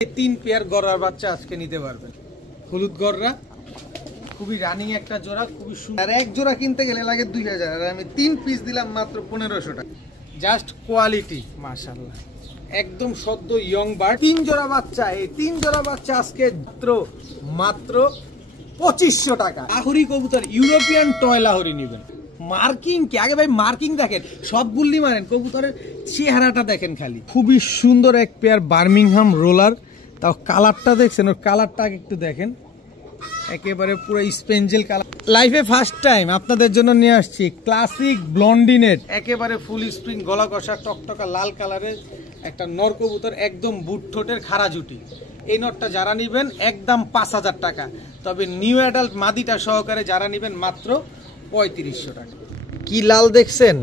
তিন পেয়ার গররার বাচ্চা আজকে নিতে পারবেন। হলুদ গররা খুবই রানিং একটা জোড়া, খুবই সুন্দর। এক জোড়া কিনতে গেলে লাগে 2000, আর আমি 3 পিস দিলাম মাত্র 1500 টাকা। জাস্ট কোয়ালিটি মাশাআল্লাহ, একদম সদ্য ইয়ং বার্ড। 3 জোড়া বাচ্চা, এই 3 জোড়া বাচ্চা আজকে মাত্র 2500 টাকা। লাহোরি কবুতর, ইউরোপিয়ান টয় লাহোরি নেবেন। মার্কিং কি আগে ভাই, মার্কিং দেখেন, সব গুল্লি মারেন, কবুতরের চেহারাটা দেখেন খালি। খুবই সুন্দর এক পেয়ার বার্মিংহাম রোলার, তাও কালারটা দেখছেন, ওর কালারটা একটু দেখেন, একেবারে পুরো স্পেঞ্জেল কালার। লাইফে ফার্স্ট টাইম আপনাদের জন্য নিয়ে আসছি ক্লাসিক ব্লন্ডিনেট, একেবারে ফুল স্প্রিং গলা কষা টকটকা লাল কালারের একটা নর কবুতর, একদম বুট ঠোঁটের খাড়া জুটি। এই নটটা যারা নিবেন একদম 5000 টাকা, তবে নিউ অ্যাডাল্ট মাদিটা সহকারে যারা নিবেন মাত্র 3500 টাকা। কি লাল দেখছেন,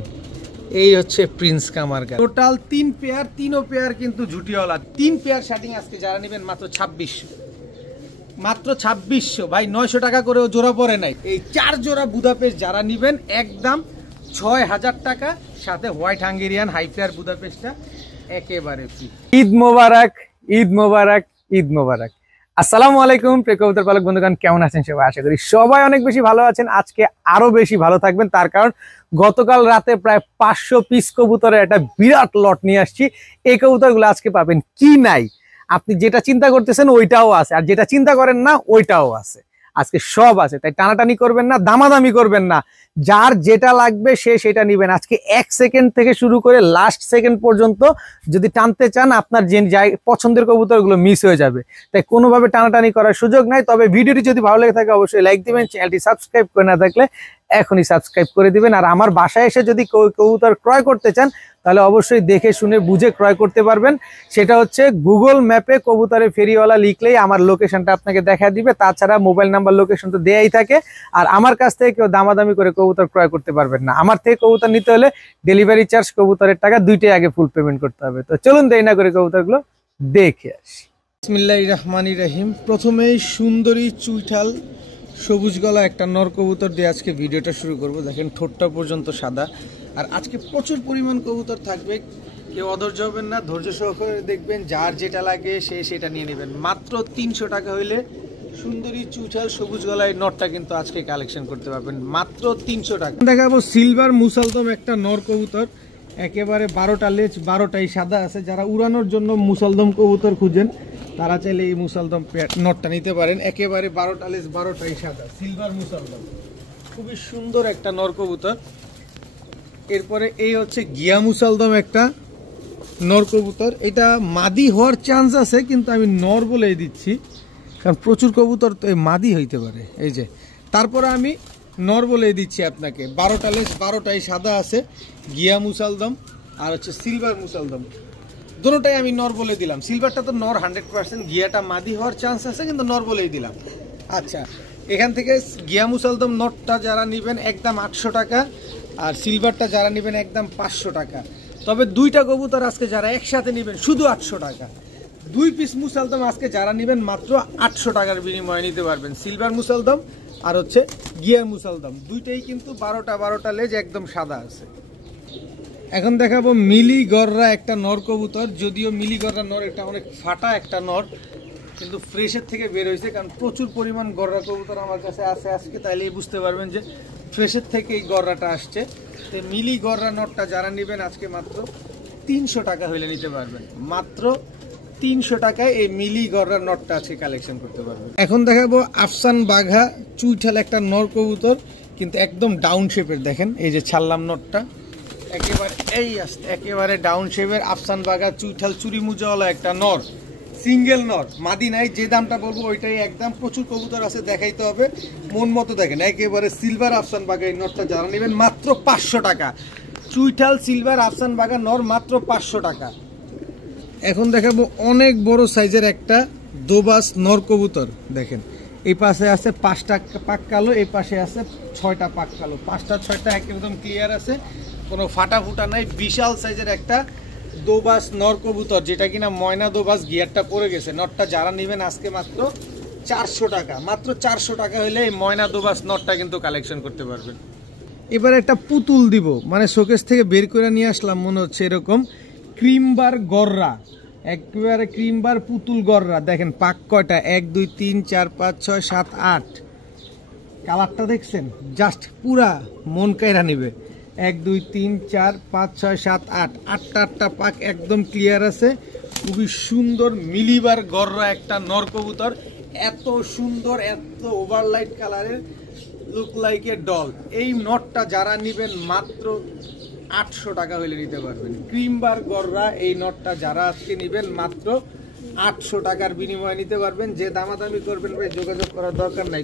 এই হচ্ছে প্রিন্স কামারগা। টোটাল 3 পেয়ার, 3 পেয়ার কিন্তু ঝুটিওয়ালা। 3 পেয়ার শার্টিং আজকে যারা নেবেন মাত্র 2600, মাত্র 2600 ভাই, 900 টাকা করেও জোড়া পড়ে নাই। এই 4 জোড়া বুদাপেস্ট যারা নেবেন একদম 6000 টাকা, সাথে হোয়াইট হাঙ্গেরিয়ান হাই ফ্লেয়ার বুদাপেস্টটা একেবারে ফ্রি। ঈদ মোবারক, ঈদ মোবারক, ঈদ মোবারক। আসসালামু আলাইকুম প্রিয় কবুতর পালক বন্ধুগণ, কেমন আছেন সবাই? আশা করি সবাই অনেক বেশি ভালো আছেন। আজকে আরো বেশি ভালো থাকবেন, তার কারণ গতকাল রাতে প্রায় 500 পিস কবুতরের একটা বিরাট লট নিয়ে আসছি। এই কবুতরগুলো আজকে পাবেন কি নাই, আপনি যেটা চিন্তা করতেছেন ওইটাও আছে, আর যেটা চিন্তা করেন না ওইটাও আছে। আজকে সব আছে, তাই টানাটানি করবেন না, দামাদামি করবেন না, যার যেটা লাগবে সে সেটা নিবেন। আজকে 1 সেকেন্ড থেকে শুরু করে লাস্ট সেকেন্ড পর্যন্ত যদি টানতে চান, আপনার যে পছন্দের কবুতরগুলো মিস হয়ে যাবে, তাই কোনোভাবে টানাটানি করার সুযোগ নাই। তবে ভিডিওটি যদি ভালো লেগে থাকে অবশ্যই লাইক দিবেন, চ্যানেলটি সাবস্ক্রাইব করে না থাকলে এখনই সাবস্ক্রাইব করে দিবেন। আর আমার বাসায় এসে যদি কবুতর ক্রয় করতে চান তাহলে অবশ্যই দেখে শুনে বুঝে ক্রয় করতে পারবেন। সেটা হচ্ছে গুগল ম্যাপে কবুতরের ফেরিওয়ালা লিখলেই আমার লোকেশনটা আপনাকে দেখা দিবে। তাছাড়া মোবাইল নাম্বার লোকেশন তো দেয়াই থাকে। আর আমার কাছ থেকে কেউ দামাদামি করে কবুতর ক্রয় করতে পারবেন না। আমার থেকে কবুতর নিতে হলে ডেলিভারি চার্জ, কবুতরের টাকা দুইটাই আগে ফুল পেমেন্ট করতে হবে। তো চলুন দেরি না করে কবুতরগুলো দেখে আসি। বিসমিল্লাহির রহমানির রহিম। প্রথমেই সুন্দরী চুইঠাল সবুজ গলা একটা নর কবুতর দিয়ে আজকে ভিডিওটা শুরু করব। দেখেন ঠোঁটটা পর্যন্ত সাদা, আর আজকে প্রচুর পরিমাণ কবুতর থাকবে, কেউ অধৈর্য হবেন না, ধৈর্য সহকারে দেখবেন, যার যেটা লাগে সে সেটা নিয়ে নেবেন। মাত্র 300 টাকা হইলে সুন্দরী চুইঠাল সবুজ গলায় নরটা কিন্তু আজকে কালেকশন করতে পারবেন মাত্র 300 টাকা। দেখাবো সিলভার মুসালদম একটা নর কবুতর, একেবারে 12টা লেজ, 12টাই সাদা আছে। যারা উড়ানোর জন্য মুসালদম কবুতর খুঁজেন তারা চাইলে এই মুসালদম নটটা নিতে পারেন। একেবারে 12টা লেজ, 12টাই সাদা, সিলভার মুসালদম, খুবই সুন্দর একটা নর কবুতর। এরপরে এই হচ্ছে গিয়া মুসালদম একটা নর কবুতর। এটা মাদি হওয়ার চান্স আছে, কিন্তু আমি নর বলেই দিচ্ছি, কারণ প্রচুর কবুতর তো এই মাদি হইতে পারে। এই যে তারপরে আমি নর বলেই দিচ্ছি আপনাকে। 12টা লেজ, 12টাই সাদা আছে, গিয়া মুসালদম আর হচ্ছে সিলভার মুসালদম, দুটোটাই আমি নর বলে দিলাম। সিলভারটা তো নর 100%, গিয়াটা মাদি হওয়ার চান্স আছে, কিন্তু নর বলেই দিলাম। আচ্ছা, এখান থেকে গিয়া মুসালদম নটটা যারা নেবেন একদম 800 টাকা, আর সিলভারটা যারা নেবেন একদম 500 টাকা। তবে দুইটা কবুতর আজকে যারা একসাথে নেবেন শুধু 800 টাকা। 2 পিস মুসালদম আজকে যারা নেবেন মাত্র 800 টাকার বিনিময়ে নিতে পারবেন। সিলভার মুসালদম আর হচ্ছে গিয়ার মুসালদম, দুইটাই কিন্তু 12টা লেজ, একদম সাদা আছে। এখন দেখাবো মিলি গররা একটা নর কবুতর। যদিও মিলি গররা নর এটা অনেক ফাটা একটা নর, কিন্তু ফ্রেশের থেকে বের হয়েছে, কারণ প্রচুর পরিমাণ গররা কবুতর আমার কাছে আছে আজকে, তাইলেই বুঝতে পারবেন যে ফ্রেশের থেকে এই গররাটা আসছে। তো মিলি গররা নটটা যারা নেবেন আজকে মাত্র 300 টাকা হইলে নিতে পারবেন। মাত্র 300 টাকায় এই মিলি গররা নটটা আজকে কালেকশন করতে পারবেন। এখন দেখাবো আফসান বাঘা চুইঠাল একটা নর কবুতর, কিন্তু একদম ডাউন শেপের। দেখেন এই যে ছাড়লাম নটটা, একেবারে এই আসছে, একেবারে ডাউন শেপের আফসান বাঘা চুইঠাল চুরি মুজাওয়ালা একটা নর, সিঙ্গেল নর, মাদি নাই। যে দামটা বলবো ওইটাই একদম। প্রচুর কবুতর আছে, দেখাইতে হবে মন মতো। দেখেন একেবারে সিলভার আফসান বাঘা এই নরটা যারা নেবেন মাত্র 500 টাকা। চুইঠাল সিলভার আফসান বাঘা নর মাত্র 500 টাকা। এখন দেখাবো অনেক বড় সাইজের একটা দোবাস নর কবুতর। দেখেন এই পাশে আছে 5টা পাক কালো, এই পাশে আছে 6টা পাক কালো, 5টা 6টা একদম ক্লিয়ার আছে, কোনো ফাটা ফুটা নাই। বিশাল সাইজের একটা দোবাস নর কবুতর, যেটা কিনা ময়না দোবাস, গিয়ারটা পড়ে গেছে। নটটা যারা নেবেন আজকে মাত্র 400 টাকা। মাত্র 400 টাকা হলে এই ময়না দোবাস নটটা কিন্তু কালেকশন করতে পারবেন। এবার একটা পুতুল দিব, মানে শোকেস থেকে বের করে নিয়ে আসলাম মনে হচ্ছে এরকম, ক্রিমবার গররা একেবারে ক্রিমবার পুতুল গররা। দেখেন পাক কয়টা, 1 2 3 4 5 6 7 8। কালারটা দেখছেন, জাস্ট পুরা মন কাইরা নিবে। 1 2 3 4 5 6 7 8, 8টা পাক একদম ক্লিয়ার আছে। খুবই সুন্দর মিলিবার গররা একটা নর কবুতর, এত সুন্দর, এত ওভারলাইট কালারের, লুক লাইক এ ডল। এই নটটা যারা নিবেন মাত্র 800 টাকা হইলে নিতে পারবেন। ক্রিমবার গররা এই নটটা যারা আজকে নিবেন মাত্র 800 টাকার বিনিময়ে নিতে পারবেন। যে দামাদামি করবেন ভাই যোগাযোগ করার দরকার নাই,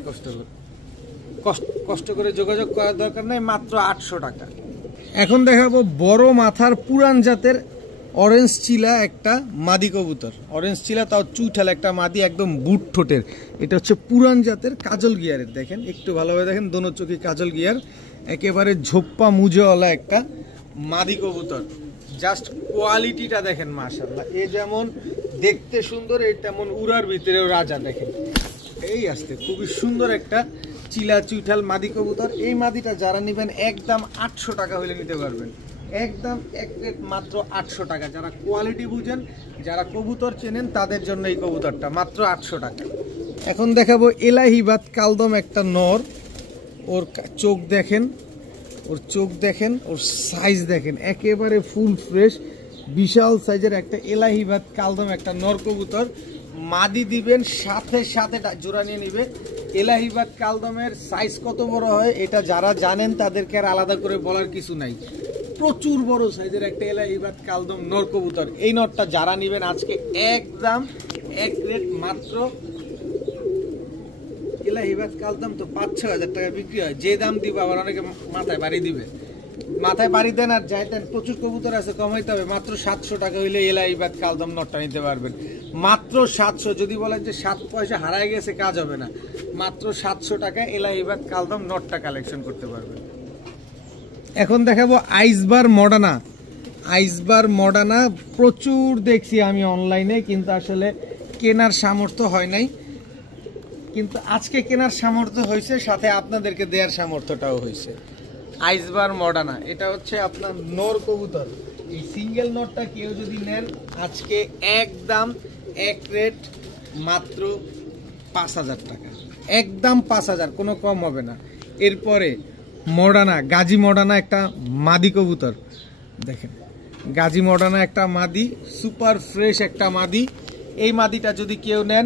কষ্ট করে যোগাযোগ করার দরকার নাই, মাত্র 800 টাকা। এখন দেখাবো বড় মাথার পুরান জাতের অরেঞ্জ চিলা একটা মাদি কবুতর। অরেঞ্জ চিলা, তাও চুইঠাল একটা মাদি, একদম বুট ঠোঁটের। এটা হচ্ছে পুরান জাতের কাজল গিয়ারের। দেখেন একটু ভালোভাবে দেখেন, দোনো চোখে কাজল গিয়ার, একেবারে ঝোপ্পা মুজোওয়ালা একটা মাদি কবুতর। জাস্ট কোয়ালিটিটা দেখেন মাশাআল্লাহ। এ যেমন দেখতে সুন্দর, এই তেমন উড়ার ভিতরেও রাজা। দেখেন এই আসতে খুবই সুন্দর একটা চিলা চুইঠাল মাদি কবুতর। এই মাদিটা যারা নেবেন একদম 800 টাকা হলে নিতে পারবেন, একদম এক রেট মাত্র 800 টাকা। যারা কোয়ালিটি বুঝেন, যারা কবুতর চেনেন, তাদের জন্য এই কবুতরটা মাত্র 800 টাকা। এখন দেখাবো এলাহিবাদ কালদম একটা নর। ওর চোখ দেখেন, ওর চোখ দেখেন, ওর সাইজ দেখেন, একেবারে ফুল ফ্রেশ বিশাল সাইজের একটা এলাহিবাদ কালদম একটা নর কবুতর। মাদি দিবেন সাথে সাথে জোড়া নিয়ে নিবে। এলাহিবাদ কালদমের সাইজ কত বড় হয় এটা যারা জানেন তাদেরকে আর আলাদা করে বলার কিছু নাই। প্রচুর বড় সাইজের একটা এলাহিবাদ কালদম নর কবুতর। এই নরটা যারা নিবেন আজকে একদম এক রেট মাত্র, এলাহিবাদ কালদম তো 5-6 হাজার টাকা বিক্রি হয়। যে দাম দিব আবার অনেকে মাথায় বাড়ি দিবে, মাথায় বাড়ি দেন আর যাইতেন। প্রচুর কবুতর আছে, কমাইতে হবে। মাত্র 700 টাকা হইলে এলাহিবাদ কালদম নটটা নিতে পারবেন, মাত্র 700। যদি বলেন যে 7 পয়সা হারায় গেছে, কাজ হবে না। মাত্র 700 টাকায় এলাহিবাদ কালদম নটটা কালেকশন করতে পারবেন। এখন দেখাবো আইসবার মডানা। আইসবার মডানা প্রচুর দেখছি আমি অনলাইনে, কিন্তু আসলে কেনার সামর্থ্য হয় নাই। কিন্তু আজকে কেনার সামর্থ্য হয়েছে, সাথে আপনাদেরকে দেওয়ার সামর্থ্যটাও হয়েছে। আইসবার মডানা, এটা হচ্ছে আপনার নর কবুতর। এই সিঙ্গেল নটটা কেউ যদি নেন আজকে একদম এক রেট মাত্র 5000 টাকা, একদম 5000, কোনো কম হবে না। এরপরে মডানা, গাজী মডানা একটা মাদি কবুতর। দেখেন গাজী মডানা একটা মাদি, সুপার ফ্রেশ একটা মাদি। এই মাদিটা যদি কেউ নেন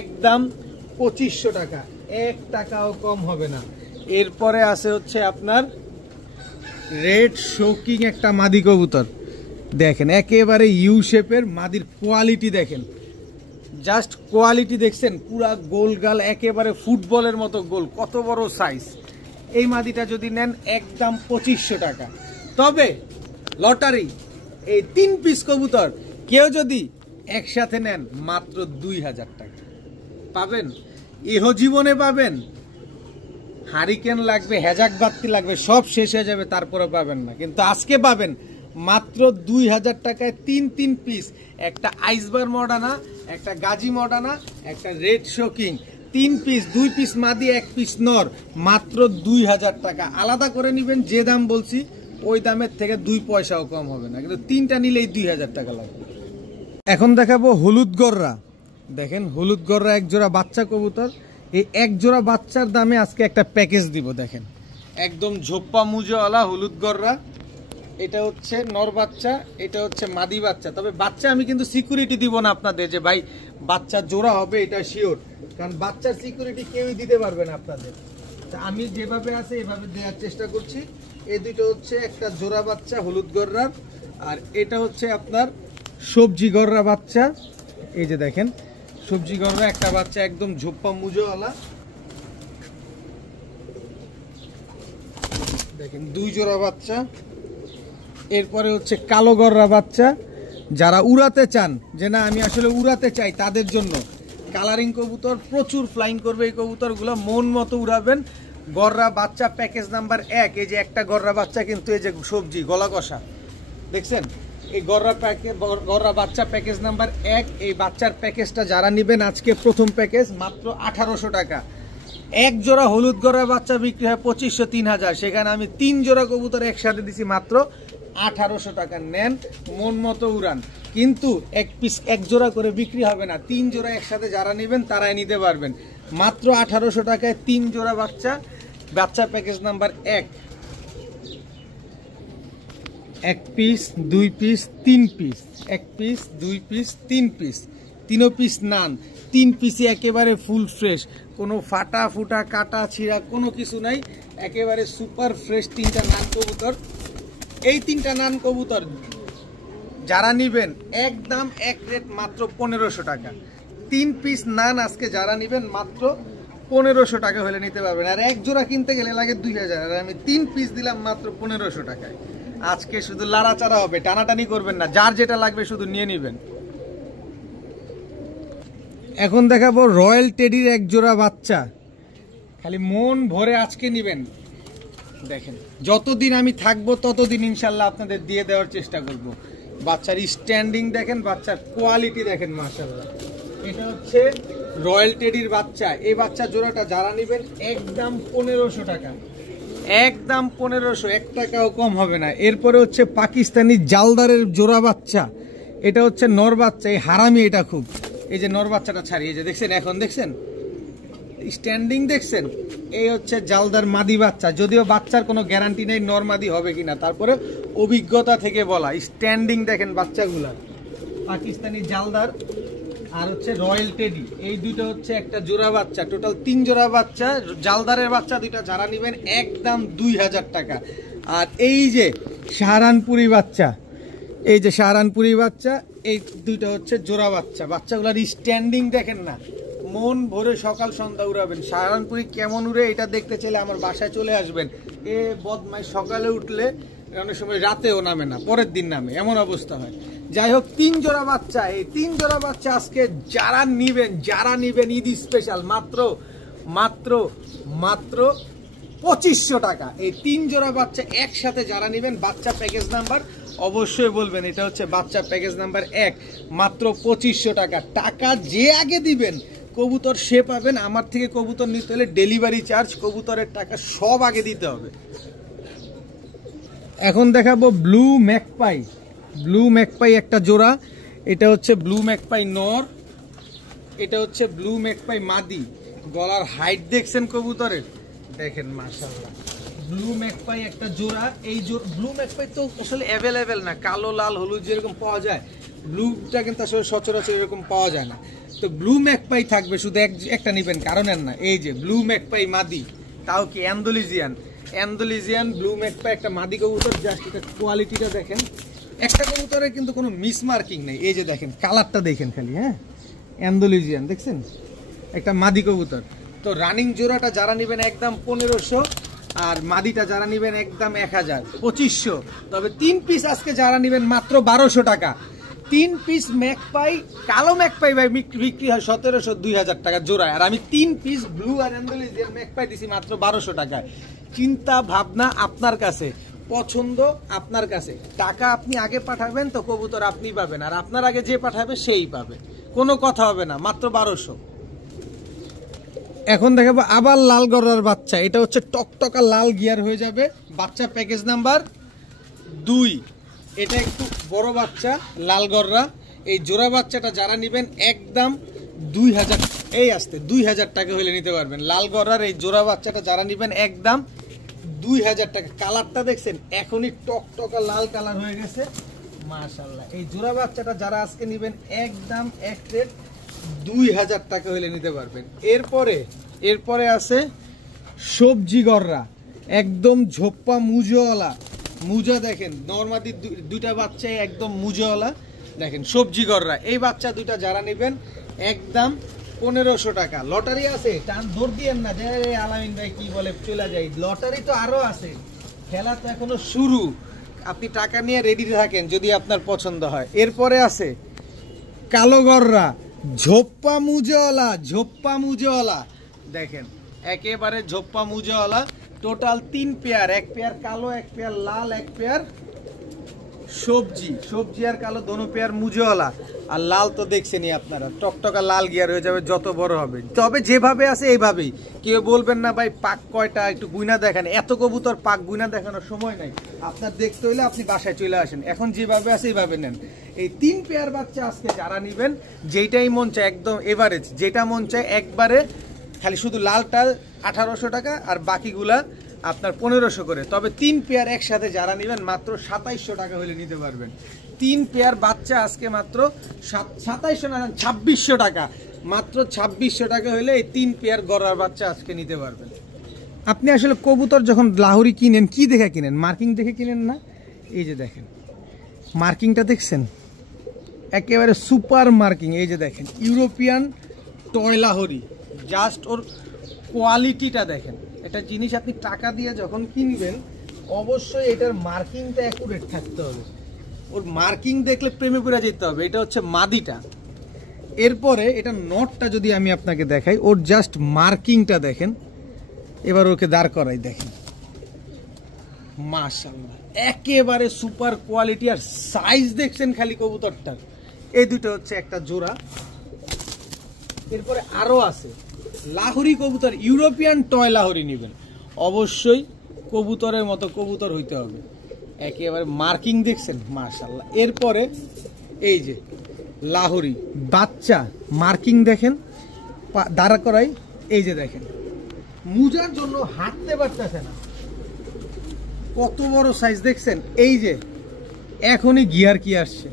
একদম 2500 টাকা, 1 টাকাও কম হবে না। এরপরে আছে হচ্ছে আপনার রেড শোকিং একটা মাদি কবুতর। দেখেন একেবারে ইউ শেপের মাদির কোয়ালিটি দেখেন, জাস্ট কোয়ালিটি দেখছেন, পুরা গোল গাল, একেবারে ফুটবলের মতো গোল, কত বড় সাইজ। এই মাদিটা যদি নেন একদম 2500 টাকা। তবে লটারি, এই 3 পিস কবুতর কেউ যদি একসাথে নেন মাত্র 2000 টাকা পাবেন, ইহ জীবনে পাবেন। হারিকেন লাগবে, হেজাক বাত্তি লাগবে, সব শেষ হয়ে যাবে, তারপরে পাবেন না। কিন্তু আজকে পাবেন মাত্র 2000 টাকায় 3 পিস, একটা আইসবার মডানা, একটা গাজী মডানা, একটা রেড শোকিং। 3 পিস, 2 পিস মাদি, 1 পিস নর, মাত্র 2000 টাকা। আলাদা করে নেবেন, যে দাম বলছি ওই দামের থেকে 2 পয়সাও কম হবে না, কিন্তু 3টা নিলেই 2000 টাকা লাগবে। এখন দেখাবো হলুদ গররা। দেখেন হলুদ গররা এক জোড়া বাচ্চা কবুতর। এই এক জোড়া বাচ্চার দামে আজকে একটা প্যাকেজ দিব। দেখেন একদম ঝোপ্পা মুজোওয়ালা হলুদ গররা। এটা হচ্ছে নর বাচ্চা, এটা হচ্ছে মাদি বাচ্চা। তবে বাচ্চা আমি কিন্তু সিকিউরিটি দিব না আপনাদের যে ভাই বাচ্চা জোড়া হবে, এটা শিওর, কারণ বাচ্চার সিকিউরিটি কেউই দিতে পারবে না আপনাদের। আমি যেভাবে আছে এভাবে দেওয়ার চেষ্টা করছি। এই দুটো হচ্ছে একটা জোড়া বাচ্চা হলুদ গররার, আর এটা হচ্ছে আপনার সবজি গররা বাচ্চা। এই যে দেখেন সবজি গররা একটা বাচ্চা, একদম ঝোপ্পা মুজোওয়ালা। দেখেন 2 জোড়া বাচ্চা। এরপরে হচ্ছে কালো গররা বাচ্চা। যারা উড়াতে চান যে না আমি আসলে উড়াতে চাই, তাদের জন্য কালারিং কবুতর, প্রচুর ফ্লাইং করবে এই কবুতরগুলো, মন মতো উড়াবেন। গররা বাচ্চা প্যাকেজ নাম্বার 1। এই যে একটা গররা বাচ্চা, কিন্তু এই যে সবজি গলা কষা দেখছেন, এই গররা বাচ্চা প্যাকেজ নাম্বার 1। এই বাচ্চার প্যাকেজটা যারা নেবেন আজকে প্রথম প্যাকেজ মাত্র 1800 টাকা। এক জোড়া হলুদ গররা বাচ্চা বিক্রি হয় 2500 3000, সেখানে আমি 3 জোড়া কবুতর একসাথে দিছি মাত্র 1800 টাকা। নেন মন মতো উড়ান, কিন্তু এক পিস এক জোড়া করে বিক্রি হবে না, 3 জোড়া একসাথে যারা নেবেন তারাই নিতে পারবেন। মাত্র 1800 টাকায় 3 জোড়া বাচ্চা। বাচ্চা package number 1, 1 piece 2 piece 3 piece, 1 piece 2 piece 3 piece, 3 piece নান, 3 পিসে একেবারে ফুল ফ্রেশ, কোনো ফাটা ফুটা কাটা ছিঁড়া কোনো কিছু নাই, একেবারে সুপার ফ্রেশ 3টা নান কবুতর। এই 3টা নান কবুতর যারা নেবেন একদম এক রেট মাত্র 1500 টাকা। 3 পিস নান আজকে যারা নেবেন মাত্র 1500 টাকা হলে নিতে পারবেন। আর এক জোড়া কিনতে গেলে লাগে 2000, আর আমি 3 পিস দিলাম মাত্র 1500 টাকায়। আজকে শুধু লাড়াচাড়া হবে, টানাটানি করবেন না, যার যেটা লাগবে শুধু নিয়ে নেবেন। এখন দেখাবো রয়্যাল টেডির এক জোড়া বাচ্চা, খালি মন ভরে আজকে নেবেন। দেখেন যতদিন আমি থাকবো ততদিন ইনশাল্লাহ আপনাদের দিয়ে দেওয়ার চেষ্টা করব। বাচ্চার স্ট্যান্ডিং দেখেন, বাচ্চার কোয়ালিটি দেখেন, মাশাআল্লাহ। এটা হচ্ছে রয়্যাল টেডির বাচ্চা। এই বাচ্চা জোড়াটা যারা নেবেন একদম 1500 টাকা, একদম 1500, 1 টাকাও কম হবে না। এরপরে হচ্ছে পাকিস্তানি জালদারের জোড়া বাচ্চা, এটা হচ্ছে নর বাচ্চা। এই হারামি এটা খুব, এই যে নর বাচ্চাটা ছাড়িয়ে, যে দেখছেন এখন দেখছেন স্ট্যান্ডিং দেখছেন, এই হচ্ছে জালদার মাদি বাচ্চা। যদিও বাচ্চার কোনো গ্যারান্টি নেই নর মাদি হবে কিনা, তারপরে অভিজ্ঞতা থেকে বলা। স্ট্যান্ডিং দেখেন বাচ্চাগুলা, পাকিস্তানি জালদার আর হচ্ছে রয়্যাল টেডি, এই দুটো হচ্ছে একটা জোড়া বাচ্চা। টোটাল 3 জোড়া বাচ্চা। জালদারের বাচ্চা দুইটা যারা নেবেন একদম 2000 টাকা। আর এই যে সাহারানপুরি বাচ্চা, এই যে সাহারানপুরি বাচ্চা, এই দুইটা হচ্ছে জোড়া বাচ্চা। বাচ্চাগুলার স্ট্যান্ডিং দেখেন না, মন ভরে সকাল সন্ধ্যা উড়াবেন। সাহারানপুরি কেমন উড়ে এটা দেখতে চাইলে আমার বাসায় চলে আসবেন। এ বদমাই সকালে উঠলে অনেক সময় রাতেও নামে না, পরের দিন নামে, এমন অবস্থা হয়। যাই হোক 3 জোড়া বাচ্চা, এই 3 জোড়া বাচ্চা আজকে যারা নিবেন ঈদ স্পেশাল মাত্র মাত্র মাত্র 2500 টাকা। এই 3 জোড়া বাচ্চা একসাথে যারা নেবেন, বাচ্চা প্যাকেজ নাম্বার অবশ্যই বলবেন, এটা হচ্ছে বাচ্চা প্যাকেজ নাম্বার 1, মাত্র 2500 টাকা। টাকা যে আগে দিবেন কবুতর সে পাবেন। আমার থেকে কবুতর নিতে হলে ডেলিভারি চার্জ, কবুতরের টাকা সব আগে দিতে হবে। এখন দেখাবো ব্লু ম্যাকপাই। ব্লু ম্যাকপাই একটা জোড়া, এটা হচ্ছে ব্লু ম্যাকপাই নর, এটা হচ্ছে ব্লু ম্যাকপাই মাদি। গলার হাইট দেখছেন কবুতরের, দেখেন মাশাআল্লাহ। ব্লু ম্যাকপাই একটা জোড়া। এই ব্লু ম্যাকপাই তো আসলে অ্যাভেলেবেল না, কালো লাল হলুদ যেরকম পাওয়া যায়, ব্লুটা কিন্তু আসলে সচরাচর এরকম পাওয়া যায় না। তো ব্লু ম্যাকপাই থাকবে, শুধু একটা নেবেন কারণের না। এই যে ব্লু ম্যাকপাই মাদি, তাও কি অ্যান্ডোলিজিয়ান ব্লু ম্যাকপাই একটা মাদি কবুতর। জাস্ট এটা কোয়ালিটিটা দেখেন, একটা কবুতরের কিন্তু কোনো মিসমার্কিং নেই। এই যে দেখেন কালারটা দেখেন খালি, হ্যাঁ অ্যান্ডোলিজিয়ান দেখছেন, একটা মাদি কবুতর। তো রানিং জোড়াটা যারা নেবেন একদম 1500, আর মাদিটা যারা নেবেন একদম 1000, 2500। তবে 3 পিস আজকে যারা নেবেন মাত্র 1200 টাকা। 3 পিস ম্যাকপাই, কালো ম্যাকপাই ভাই বিক্রি হয় 1700, 2000 টাকা জোড়ায়, আর আমি 3 পিস ব্লু আর অ্যান্ডোলিজিয়ান ম্যাকপাই দিছি মাত্র 1200 টাকায়। চিন্তা ভাবনা আপনার কাছে, পছন্দ আপনার কাছে। টাকা আপনি আগে পাঠাবেন তো কবুতর আপনি পাবেন, আর আপনার আগে যে পাঠাবে সেই পাবে, কোনো কথা হবে না। মাত্র 1200। এখন দেখাবো আবার লাল গড়ার বাচ্চা, এটা হচ্ছে টকটকা লাল গিয়ার হয়ে যাবে। বাচ্চা প্যাকেজ নাম্বার 2, এটা একটু বড় বাচ্চা লাল গড়রা। এই জোড়া বাচ্চাটা যারা নেবেন একদম 2000, এই আসতে 2000 টাকা হলে নিতে পারবেন। লাল গড়ার এই জোড়া বাচ্চাটা যারা নেবেন একদম 2000 টাকা। কালারটা দেখছেন, এখনই টকটকা লাল কালার হয়ে গেছে, মাশাআল্লাহ। এই জোড়া বাচ্চাটা যারা আজকে নেবেন একদম এক রেট 2000 টাকা হলে নিতে পারবেন। এরপরে আছে সবজি গড়রা, একদম ঝোপ্পা মুজোওয়ালা। মুজা দেখেন, নরমাদি দুইটা বাচ্চাই একদম মুজোওয়ালা। দেখেন সবজি গড়রা, এই বাচ্চা দুইটা যারা নেবেন একদম 1500 টাকা। লটারি আছে, টান ধর দিয়েন না যে আলামিন ভাই কি বলে চলে যাই। লটারি তো আরো আছে, খেলা তো এখনো শুরু। আপনি টাকা নিয়ে রেডি থাকেন যদি আপনার পছন্দ হয়। এরপরে আছে কালো গড়রা, ঝোপ্পা মুজোওয়ালা। দেখেন একেবারে ঝোপ্পা মুজোওয়ালা। টোটাল 3 পেয়ার, 1 পেয়ার কালো, 1 পেয়ার লাল, 1 পেয়ার সবজি সবজি আর কালো দোনো পেয়ার মুজওয়ালা, আর লাল তো দেখছেনই আপনারা, টকটকা লাল গিয়ার হয়ে যাবে যত বড় হবে। তবে যেভাবে আছে এইভাবেই, কেউ বলবেন না ভাই পাক কয়টা একটু গুইনা দেখান, এত কবুতর পাক গুইনা দেখানোর সময় নাই। আপনার দেখতে হইলে আপনি বাসায় চলে আসেন, এখন যেভাবে আছে এইভাবে নেন। এই 3 পেয়ার বাচ্চা আজকে যারা নেবেন, যেটাই মন চায় একদম এভারেজ, যেটা মন চায় একবারে, খালি শুধু লালটা 1800 টাকা আর বাকিগুলা আপনার 1500 করে। তবে 3 পেয়ার একসাথে যারা নেবেন মাত্র 2700 টাকা হলে নিতে পারবেন। 3 পেয়ার বাচ্চা আজকে মাত্র 2700 না 2600 টাকা, মাত্র 2600 টাকা হলে এই 3 পেয়ার গড়ার বাচ্চা আজকে নিতে পারবেন। আপনি আসলে কবুতর যখন লাহোরি কিনেন কি দেখে কিনেন? মার্কিং দেখে কিনেন না? এই যে দেখেন মার্কিংটা দেখছেন, একেবারে সুপার মার্কিং। এই যে দেখেন ইউরোপিয়ান টয় লাহোরি, জাস্ট ওর কোয়ালিটিটা দেখেন। এটা জিনিস আপনি টাকা দিয়ে যখন কিনবেন অবশ্যই এটার মার্কিংটা অ্যাকুরেট থাকতে হবে। ওর মার্কিং দেখলে প্রেমে পড়ে যেতে হবে। এটা হচ্ছে মাদিটা। এরপরে এটা নটটা যদি আমি আপনাকে দেখাই, ওর জাস্ট মার্কিংটা দেখেন। এবার ওকে দাঁড় করাই, দেখেন মাশাআল্লাহ একেবারে সুপার কোয়ালিটি। আর সাইজ দেখছেন খালি কবুতরটার। এই দুটো হচ্ছে একটা জোড়া। এরপরে আরো আছে লাহোরি কবুতর, ইউরোপিয়ান টয় লাহোরি নেবেন অবশ্যই কবুতরের মতো কবুতর হইতে হবে। একেবারে মার্কিং দেখছেন মাশাআল্লাহ। এরপরে এই যে লাহোরি বাচ্চা, মার্কিং দেখেন, দাঁড়া করাই। এই যে দেখেন মুজার জন্য হাঁটতে পারতেছে না, কত বড় সাইজ দেখছেন। এই যে এখনই গিয়ার কি আসছে,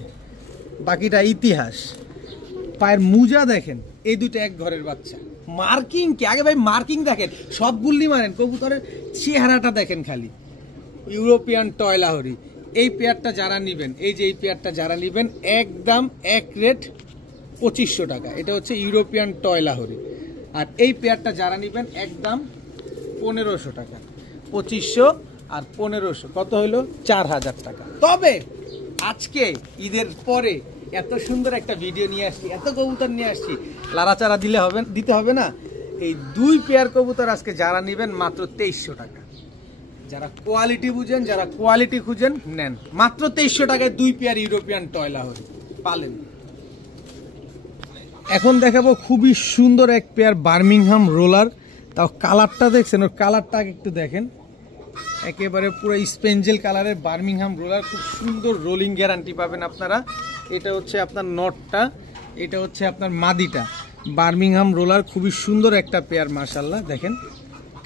বাকিটা ইতিহাস। পায়ের মুজা দেখেন, এই দুটো এক ঘরের বাচ্চা। মার্কিং কি আগে ভাই, মার্কিং দেখেন, সব গুল্লি মারেন, কবুতরের চেহারাটা দেখেন খালি। ইউরোপিয়ান টয় লাহোরি এই পেয়ারটা যারা নেবেন, এই যে এই পেয়ারটা যারা নেবেন একদম এক রেট 2500 টাকা। এটা হচ্ছে ইউরোপিয়ান টয় লাহোরি। আর এই পেয়ারটা যারা নেবেন একদম 1500 টাকা। 2500 আর 1500 কত হইলো? 4000 টাকা। তবে আজকে ঈদের পরে এত সুন্দর একটা ভিডিও নিয়ে আসছি, এত কবুতর নিয়ে আসছি, লাড়াচাড়া দিতে হবে না। এই 2 পেয়ার কবুতর আজকে যারা নেবেন মাত্র 2300 টাকা। যারা কোয়ালিটি বুঝেন, যারা কোয়ালিটি খুঁজেন নেন, মাত্র 2300 টাকায় 2 পেয়ার ইউরোপিয়ান টয় লাহোরি পালেন। এখন দেখাবো খুবই সুন্দর এক পেয়ার বার্মিংহাম রোলার। তাও কালারটা দেখছেন, ওর কালারটা একটু দেখেন, একেবারে পুরো স্পেঞ্জেল কালারের বার্মিংহাম রোলার। খুব সুন্দর রোলিং গ্যারান্টি পাবেন আপনারা। এটা হচ্ছে আপনার নটটা, এটা হচ্ছে আপনার মাদিটা। বার্মিংহাম রোলার খুবই সুন্দর একটা পেয়ার মাশাআল্লাহ। দেখেন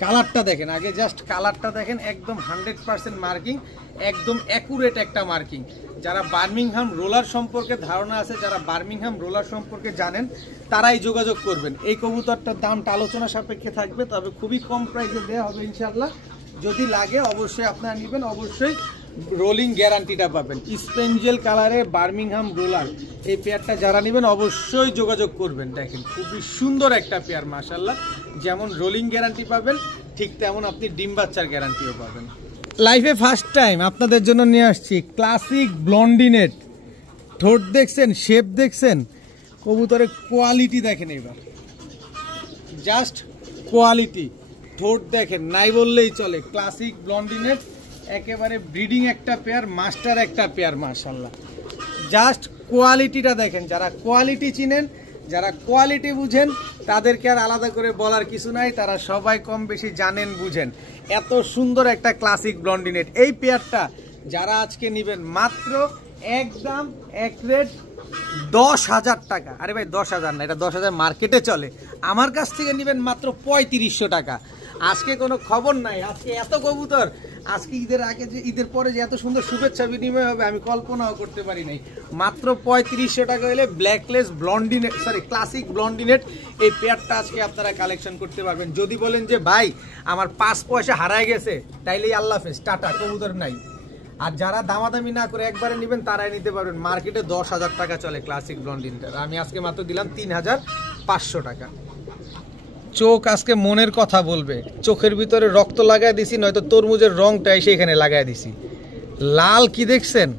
কালারটা দেখেন, আগে জাস্ট কালারটা দেখেন, একদম 100% মার্কিং, একদম অ্যাকুরেট একটা মার্কিং। যারা বার্মিংহাম রোলার সম্পর্কে ধারণা আছে, যারা বার্মিংহাম রোলার সম্পর্কে জানেন, তারাই যোগাযোগ করবেন। এই কবুতরটার দামটা আলোচনা সাপেক্ষে থাকবে, তবে খুবই কম প্রাইসে দেওয়া হবে ইনশাআল্লাহ। যদি লাগে অবশ্যই আপনারা নেবেন, অবশ্যই রোলিং গ্যারান্টিটা পাবেন। স্পেঞ্জেল কালারে বার্মিংহাম রোলার এই পেয়ারটা যারা নেবেন অবশ্যই যোগাযোগ করবেন। দেখেন খুবই সুন্দর একটা পেয়ার মাশাআল্লাহ। যেমন রোলিং গ্যারান্টি পাবেন, ঠিক তেমন আপনি ডিম বাচ্চার গ্যারান্টিও পাবেন। লাইফে ফার্স্ট টাইম আপনাদের জন্য নিয়ে আসছি ক্লাসিক ব্লন্ডিনেট। ঠোঁট দেখছেন, শেপ দেখছেন, কবুতরের কোয়ালিটি দেখেন, এবার জাস্ট কোয়ালিটি। ঠোঁট দেখেন, নাই বললেই চলে। ক্লাসিক ব্লন্ডিনেট একেবারে ব্রিডিং একটা পেয়ার, মাস্টার একটা পেয়ার মাশাআল্লাহ। জাস্ট কোয়ালিটিটা দেখেন। যারা কোয়ালিটি চিনেন, যারা কোয়ালিটি বুঝেন, তাদেরকে আর আলাদা করে বলার কিছু নাই, তারা সবাই কম বেশি জানেন বুঝেন। এত সুন্দর একটা ক্লাসিক ব্লন্ডিনেট এই পেয়ারটা যারা আজকে নেবেন মাত্র একদম এক রেট 10,000 টাকা। আরে ভাই 10,000 না, এটা 10,000 মার্কেটে চলে। আমার কাছ থেকে নেবেন মাত্র 3500 টাকা। আজকে কোনো খবর নাই, আজকে এত কবুতর, আজকে ঈদের আগে যে ঈদের পরে যে এত সুন্দর শুভেচ্ছা বিনিময় হবে আমি কল্পনাও করতে পারি নাই। মাত্র 3500 টাকা হলে ব্ল্যাকলেস ব্লন্ডিনেট, সরি ক্লাসিক ব্লন্ডিনেট এই পেয়ারটা আজকে আপনারা কালেকশন করতে পারবেন। যদি বলেন যে ভাই আমার 5 পয়সা হারায় গেছে, তাইলেই আল্লাহ হাফেজ, টাটা, কবুতর নাই। আর যারা দামাদামি না করে একবারে নেবেন তারাই নিতে পারবেন। মার্কেটে 10,000 টাকা চলে ক্লাসিক ব্লন্ডিনটা, আমি আজকে মাত্র দিলাম 3,500 টাকা। চোখ আজকে মনের কথা বলবে। চোখের ভিতরে রক্ত লাগাই দিছি, নয়তো তরমুজের রংটা এসে এখানে লাগাই দিছি। লাল কি দেখছেন,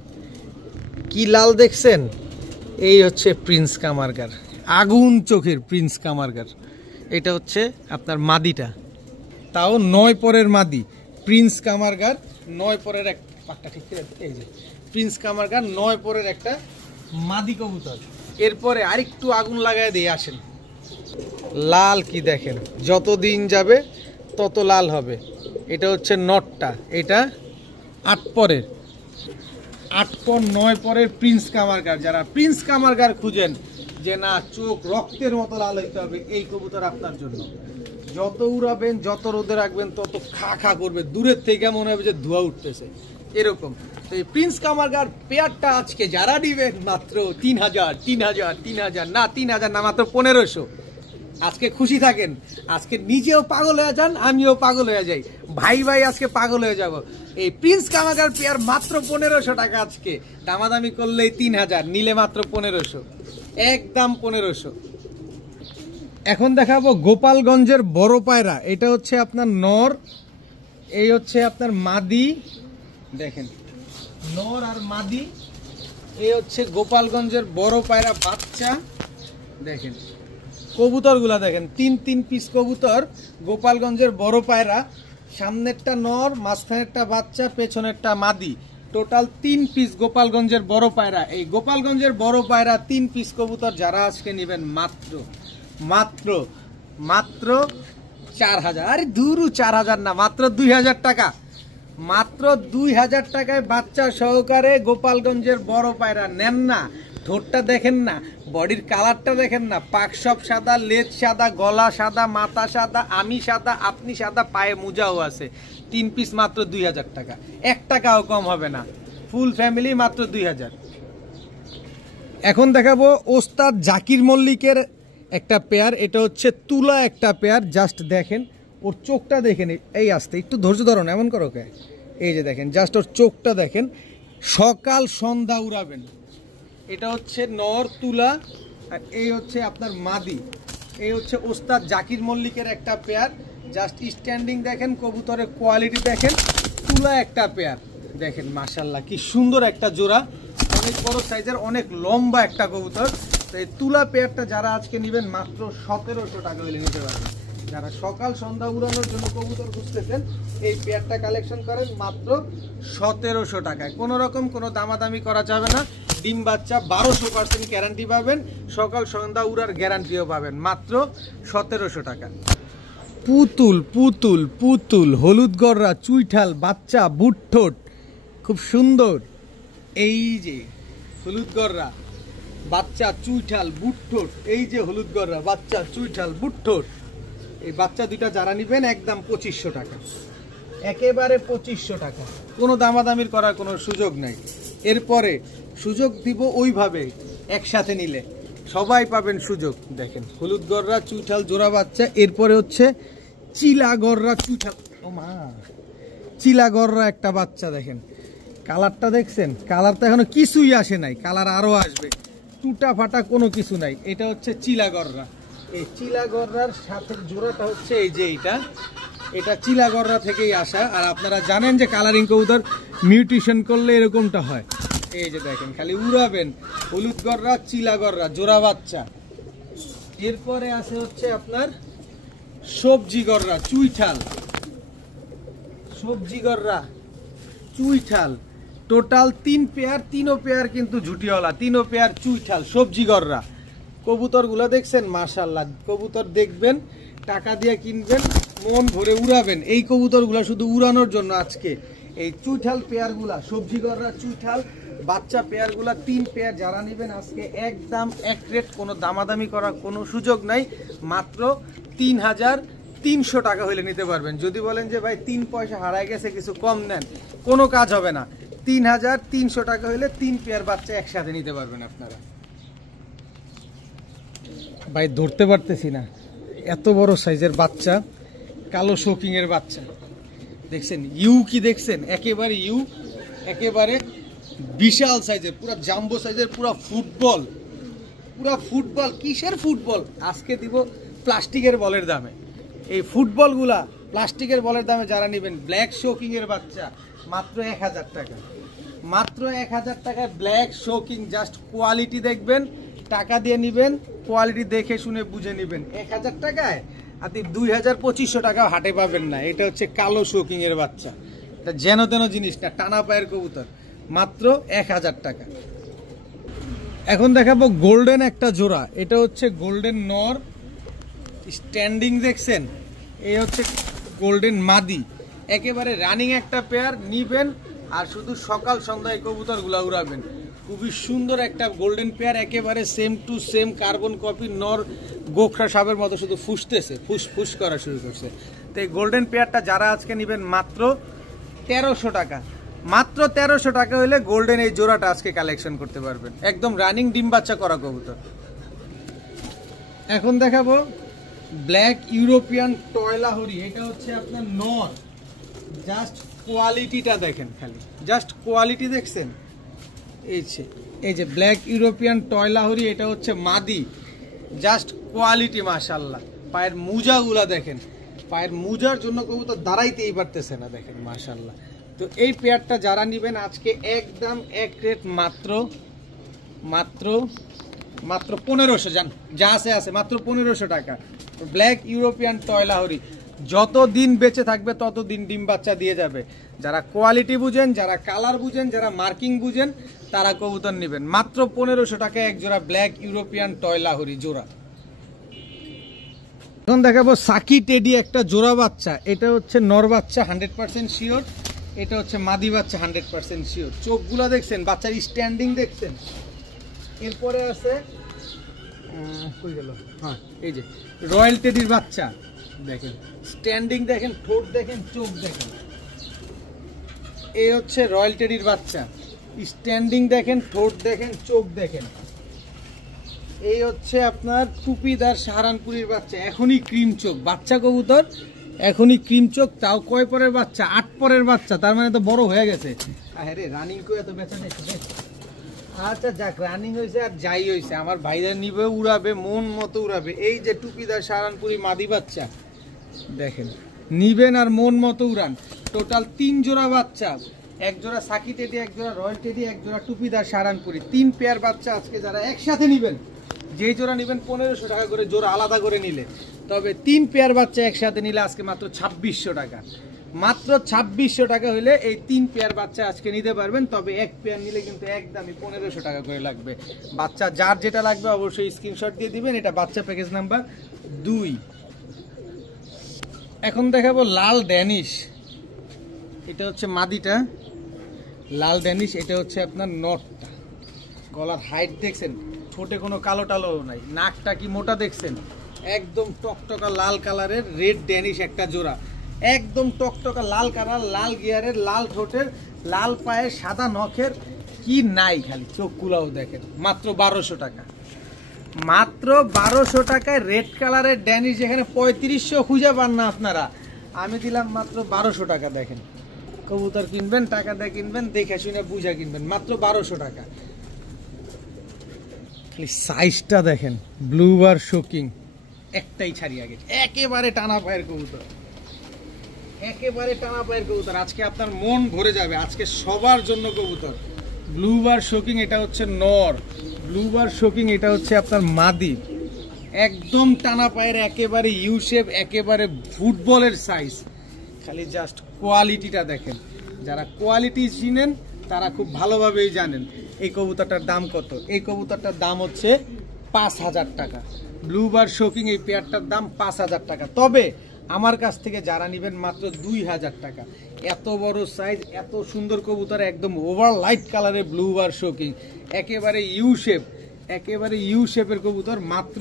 কি লাল দেখছেন? এই হচ্ছে প্রিন্স কামারগার, আগুন চোখের প্রিন্স কামারগার। এটা হচ্ছে আপনার মাদিটা, তাও 9 পরের মাদি। প্রিন্স কামারগার 9 পরের এক পাকটা, ঠিক আছে? এই যে প্রিন্স কামারগার 9 পরের একটা মাদি কবুতর। এরপরে আরেকটু আগুন লাগায় দিয়ে আসেন, লাল কি দেখেন, যত দিন যাবে তত লাল হবে। এটা হচ্ছে নটটা, এটা 8 পরের, 8 পর 9 পরের প্রিন্স কামারগার। যারা প্রিন্স কামারগার খুঁজেন যে না চোখ রক্তের মতো লাল হইতে হবে, এই কবুতর আপনার জন্য। যত উড়াবেন, যত রোদে রাখবেন, তত খা খা করবে, দূরের থেকে মনে হবে যে ধোঁয়া উঠতেছে এরকম। তো এই প্রিন্স কামারগার পেয়ারটা আজকে যারা নিবেন মাত্র 3000, 3000, 3000 না, 3000 না, মাত্র 1500। আজকে খুশি থাকেন, আজকে নিজেও পাগল হয়ে যান, আমিও পাগল হয়ে যাই, ভাই ভাই আজকে পাগল হয়ে যাব। এই প্রিন্স কামারগার পেয়ার মাত্র 1500 টাকা। আজকে দামাদামি করলেই 3000, নিলে মাত্র 1500, একদম 1500। এখন দেখাবো গোপালগঞ্জের বড় পায়রা। এটা হচ্ছে আপনার নর, এই হচ্ছে আপনার মাদি, দেখেন নর আর মাদি। এই হচ্ছে গোপালগঞ্জের বড় পায়রা বাচ্চা। দেখেন কবুতরগুলা দেখেন, 3 পিস কবুতর, গোপালগঞ্জের বড় পায়রা। সামনেরটা নর, মাঝখানেরটা বাচ্চা, পেছনেরটা মাদি। টোটাল 3 পিস গোপালগঞ্জের বড় পায়রা। এই গোপালগঞ্জের বড় পায়রা 3 পিস কবুতর যারা আজকে নেবেন মাত্র মাত্র মাত্র 4000। আরে দূরু 4000 না, মাত্র 2000 টাকা। মাত্র 2000 টাকায় বাচ্চা সহকারে গোপালগঞ্জের বড় পায়রা নেন না। ঠোঁটটা দেখেন না, বডির কালারটা দেখেন না, পাক সব সাদা, লেজ সাদা, গলা সাদা, মাথা সাদা, আমি সাদা, আপনি সাদা, পায়ে মোজাও আছে। 3 পিস মাত্র 2000 টাকা, 1 টাকাও কম হবে না। ফুল ফ্যামিলি মাত্র 2000। এখন দেখাবো ওস্তাদ জাকির মল্লিকের একটা পেয়ার। এটা হচ্ছে তুলা একটা পেয়ার। জাস্ট দেখেন ওর চোখটা দেখেন, এই আসতে একটু ধৈর্য ধরুন, এমন করো কে, এই যে দেখেন জাস্ট ওর চোখটা দেখেন, সকাল সন্ধ্যা উড়াবেন। এটা হচ্ছে নর তুলা, আর এই হচ্ছে আপনার মাদি। এই হচ্ছে ওস্তাদ জাকির মল্লিকের একটা পেয়ার। জাস্ট স্ট্যান্ডিং দেখেন, কবুতরের কোয়ালিটি দেখেন, তুলা একটা পেয়ার। দেখেন মাশাল্লাহ কি সুন্দর একটা জোড়া, অনেক বড় সাইজের, অনেক লম্বা একটা কবুতর। তো এই তুলা পেয়ারটা যারা আজকে নেবেন মাত্র 1700 টাকা হলে নিতে পারবেন। যারা সকাল সন্ধ্যা উড়ানোর জন্য কবুতর খুঁজতেছেন, এই পেয়ারটা কালেকশন করেন মাত্র 1700 টাকায়। কোনো রকম কোনো দামাদামি করা যাবে না। ডিম বাচ্চা 1200% গ্যারান্টি পাবেন, সকাল সন্ধ্যা উড়ার গ্যারান্টিও পাবেন মাত্র 1700 টাকা। পুতুল পুতুল পুতুল, হলুদ গররা, চুইঠাল বাচ্চা, বুটঠোঁট, খুব সুন্দর। এই যে হলুদ গররা বাচ্চা, চুইঠাল, বুটঠোঁট, এই যে হলুদ গররা বাচ্চা, চুইঠাল, বুটঠোঁট। এই বাচ্চা দুইটা যারা নিবেন একদম 2500 টাকা, একেবারে 2500 টাকা। কোনো দামাদামির করার কোনো সুযোগ নাই। এরপরে সুযোগ দিব ওইভাবে, একসাথে নিলে সবাই পাবেন সুযোগ। দেখেন হলুদ গররা, চুইঠাল জোড়া বাচ্চা। এরপরে হচ্ছে চিলা গররা, চুইঠাল, ও মা, চিলা গররা একটা বাচ্চা। দেখেন কালারটা দেখছেন, কালারটা এখনো কিছুই আসে নাই, কালার আরো আসবে, টুটা ফাটা কোনো কিছু নাই। এটা হচ্ছে চিলা গররা। এই চিলা গররার সাথে জোড়াটা হচ্ছে এই যে এটা চিলা গররা থেকেই আসা। আর আপনারা জানেন যে কালারিং কবুতর মিউটেশন করলে এরকমটা হয়। এই যে দেখেন খালি উড়াবেন, হলুদ গররা, চিলা গররা জোড়া বাচ্চা। এরপরে আছে হচ্ছে আপনার সবজি গররা, চুইঠাল, সবজি গররা, চুইঠাল। টোটাল 3 পেয়ার, 3ও পেয়ার কিন্তু ঝুটিওয়ালা, 3ও পেয়ার চুইঠাল, সবজি গররা। কবুতরগুলো দেখছেন মাশাআল্লাহ, কবুতর দেখবেন, টাকা দিয়ে কিনবেন, মন ভরে উড়াবেন। এই কবুতরগুলো শুধু উড়ানোর জন্য আজকে এই চুইঠাল পেয়ারগুলা, সবজি গররা, চুইঠাল বাচ্চা পেয়ারগুলা 3 পেয়ার যারা নেবেন আজকে একদম এক রেট, কোনো দামাদামি করার কোনো সুযোগ নাই। মাত্র 3300 টাকা হলে নিতে পারবেন। যদি বলেন যে ভাই 3 পয়সা হারায় গেছে, কিছু কম নেন, কোনো কাজ হবে না। 3300 টাকা হলে 3 পেয়ার বাচ্চা একসাথে নিতে পারবেন আপনারা। ভাই ধরতে পারতেছি না, এত বড় সাইজের বাচ্চা, কালো শোকিং এর বাচ্চা দেখছেন, ইউ কি দেখছেন, একেবারে ইউ, একেবারে বিশাল সাইজের, পুরো জাম্বো সাইজের, পুরো ফুটবল, পুরো ফুটবল। কিসের ফুটবল? আজকে দিব প্লাস্টিকের বলের দামে। এই ফুটবলগুলা প্লাস্টিকের বলের দামে যারা নেবেন, ব্ল্যাক শোকিং এর বাচ্চা মাত্র 1000 টাকা, মাত্র 1000 টাকায় ব্ল্যাক শোকিং। জাস্ট কোয়ালিটি দেখবেন, টাকা দিয়ে নেবেন, কোয়ালিটি দেখে শুনে বুঝে নেবেন। 1000 টাকায় আপনি 2000-2500 টাকা হাটে পাবেন না। এটা হচ্ছে কালো শোকিং এর বাচ্চা, এটা যেন তেন জিনিস না, টানা পায়ের কবুতর, মাত্র 1000 টাকা। এখন দেখাবো গোল্ডেন একটা জোড়া, এটা হচ্ছে গোল্ডেন নর, স্ট্যান্ডিং দেখছেন, এই হচ্ছে গোল্ডেন মাদি, একেবারে রানিং একটা পেয়ার নিবেন আর শুধু সকাল সন্ধ্যায় কবুতরগুলা উড়াবেন। খুবই সুন্দর একটা গোল্ডেন পেয়ার, একেবারে same to same carbon copy, নর গোখরা সাপের মতো শুধু ফুসতেছে, ফুস করা শুরু করছে। তো এই গোল্ডেন পেয়ারটা যারা আজকে নেবেন মাত্র 1300 টাকা, মাত্র 1300 টাকা হলে গোল্ডেন এই জোড়াটা আজকে কালেকশন করতে পারবেন, একদম রানিং ডিম বাচ্চা করা কবুতর। এখন দেখাবো ব্ল্যাক ইউরোপিয়ান টয়লাহরি, এটা হচ্ছে আপনার নর, জাস্ট কোয়ালিটিটা দেখেন, খালি জাস্ট কোয়ালিটি দেখছেন। এই যে ব্ল্যাক ইউরোপিয়ান টয়লাহরি, এটা হচ্ছে মাদি, জাস্ট কোয়ালিটি মাশাআল্লাহ। পায়ের মুজাগুলা দেখেন, পায়ের মুজার জন্য কবুতর দাঁড়াইতেই পারতেছে না, দেখেন মাশাআল্লাহ। তো এই পেয়ারটা যারা নেবেন আজকে একদম এক রেট মাত্র 1500, জান যা আছে মাত্র 1500 টাকা। ব্ল্যাক ইউরোপিয়ান টয়লাহরি যতদিন বেঁচে থাকবে ততদিন ডিম বাচ্চা দিয়ে যাবে। যারা কোয়ালিটি বুঝেন, যারা কালার বুঝেন, যারা মার্কিং বুঝেন, তারা কবুতর নেবেন মাত্র 1500 টাকা এক জোড়া ব্ল্যাক ইউরোপিয়ান টয়লাহরি জোড়া। এখন দেখাবো সাকি টেডি একটা জোড়া বাচ্চা, এটা হচ্ছে নর বাচ্চা 100% শিওর, এটা হচ্ছে মাদি বাচ্চা 100% শিওর। চোখগুলা দেখছেন, বাচ্চার স্ট্যান্ডিং দেখছেন। এরপরে আছে কই গেল, হ্যাঁ এই যে রয়্যাল টেডির বাচ্চা, দেখেন স্ট্যান্ডিং দেখেন, ঠোঁট দেখেন, চোখ দেখেন। এই হচ্ছে রয়্যাল টেডির বাচ্চা, স্ট্যান্ডিং দেখেন, ঠোঁট দেখেন, চোখ দেখেন। এই হচ্ছে আপনার টুপিদার সাহারানপুরীর বাচ্চা, এখনই ক্রিম চোখ, বাচ্চা কবুতর এখনই ক্রিম চোখ, তাও কয় পরের বাচ্চা, 8 পরের বাচ্চা, তার মানে তো বড় হয়ে গেছে। আরে রানিং করে এত বেচা নেই। আচ্ছা যাক, রানিং হয়েছে আর যাই হয়েছে, আমার ভাইরা নিবে, উড়াবে, মন মতো উড়াবে। এই যে টুপিদার সাহারানপুরি মাদি বাচ্চা দেখেন, নিবেন আর মন মতো উড়ান। টোটাল 3 জোড়া বাচ্চা, এক জোড়া সাকি টেডি, এক জোড়া রয়্যাল টেডি, এক জোড়া টুপিদার সাহারানপুরি, 3 পেয়ার বাচ্চা আজকে যারা একসাথে নিবেন, যেই জোড়া নিবেন 1500 টাকা করে জোড়া, আলাদা করে নিলে, তবে 3 পেয়ার বাচ্চা একসাথে নিলে আজকে মাত্র 2600 টাকা, মাত্র 2600 টাকা হলে এই 3 পেয়ার বাচ্চা আজকে নিতে পারবেন। তবে এক পেয়ার নিলে কিন্তু একদমই 1500 টাকা করে লাগবে। বাচ্চা যার যেটা লাগবে অবশ্যই স্ক্রিনশট দিয়ে দিবেন। এটা বাচ্চা প্যাকেজ নাম্বার 2। এখন দেখাবো লাল ড্যানিশ, এটা হচ্ছে মাদিটা, লাল ড্যানিশ, এটা হচ্ছে আপনার নটটা। গলার হাইট দেখছেন, ঠোঁটে কোনো কালো টালো নাই, নাকটা কি মোটা দেখছেন, একদম টকটকা লাল কালারের রেড ড্যানিশ একটা জোড়া, একদম টকটকা লাল কালার, লাল গিয়ারের, লাল ঠোঁটের, লাল পায়ের, সাদা নখের, কি নাই, খালি চোখগুলাও দেখেন। মাত্র 1200 টাকা, মাত্র 1200 টাকায় রেড কালারের ড্যানিশ, যেখানে 3500 খুঁজে পান না আপনারা, আমি দিলাম মাত্র 1200 টাকা। দেখেন কবুতর কিনবেন, টাকা দিয়ে কিনবেন, দেখে শুনে বুঝা কিনবেন, মাত্র 1200 টাকা। সাইজটা দেখেন, ব্লু বার শোকিং, একটাই ছাড়ি আগে, একেবারে টানা পায়ের কবুতর, একেবারে টানা পায়ের কবুতর। আজকে আপনার মন ভরে যাবে, আজকে সবার জন্য কবুতর। ব্লু বার শোকিং, এটা হচ্ছে নর, ব্লু বার শোকিং, এটা হচ্ছে আপনার মাদি, একদম টানা পায়ের, একেবারে ইউ শেপ, একেবারে ফুটবলের সাইজ। খালি জাস্ট কোয়ালিটিটা দেখেন, যারা কোয়ালিটি চিনেন তারা খুব ভালোভাবেই জানেন এই কবুতরটার দাম কত। এই কবুতরটার দাম হচ্ছে 5000 টাকা। ব্লু বার শোকিং এই পেয়ারটার দাম 5000 টাকা। তবে আমার কাছ থেকে যারা নেবেন মাত্র 2000 টাকা। এত বড় সাইজ, এত সুন্দর কবুতর, একদম ওভার লাইট কালারের ব্লু বার শোকিং, একেবারে ইউ শেপ, একেবারে ইউ শেপের কবুতর, মাত্র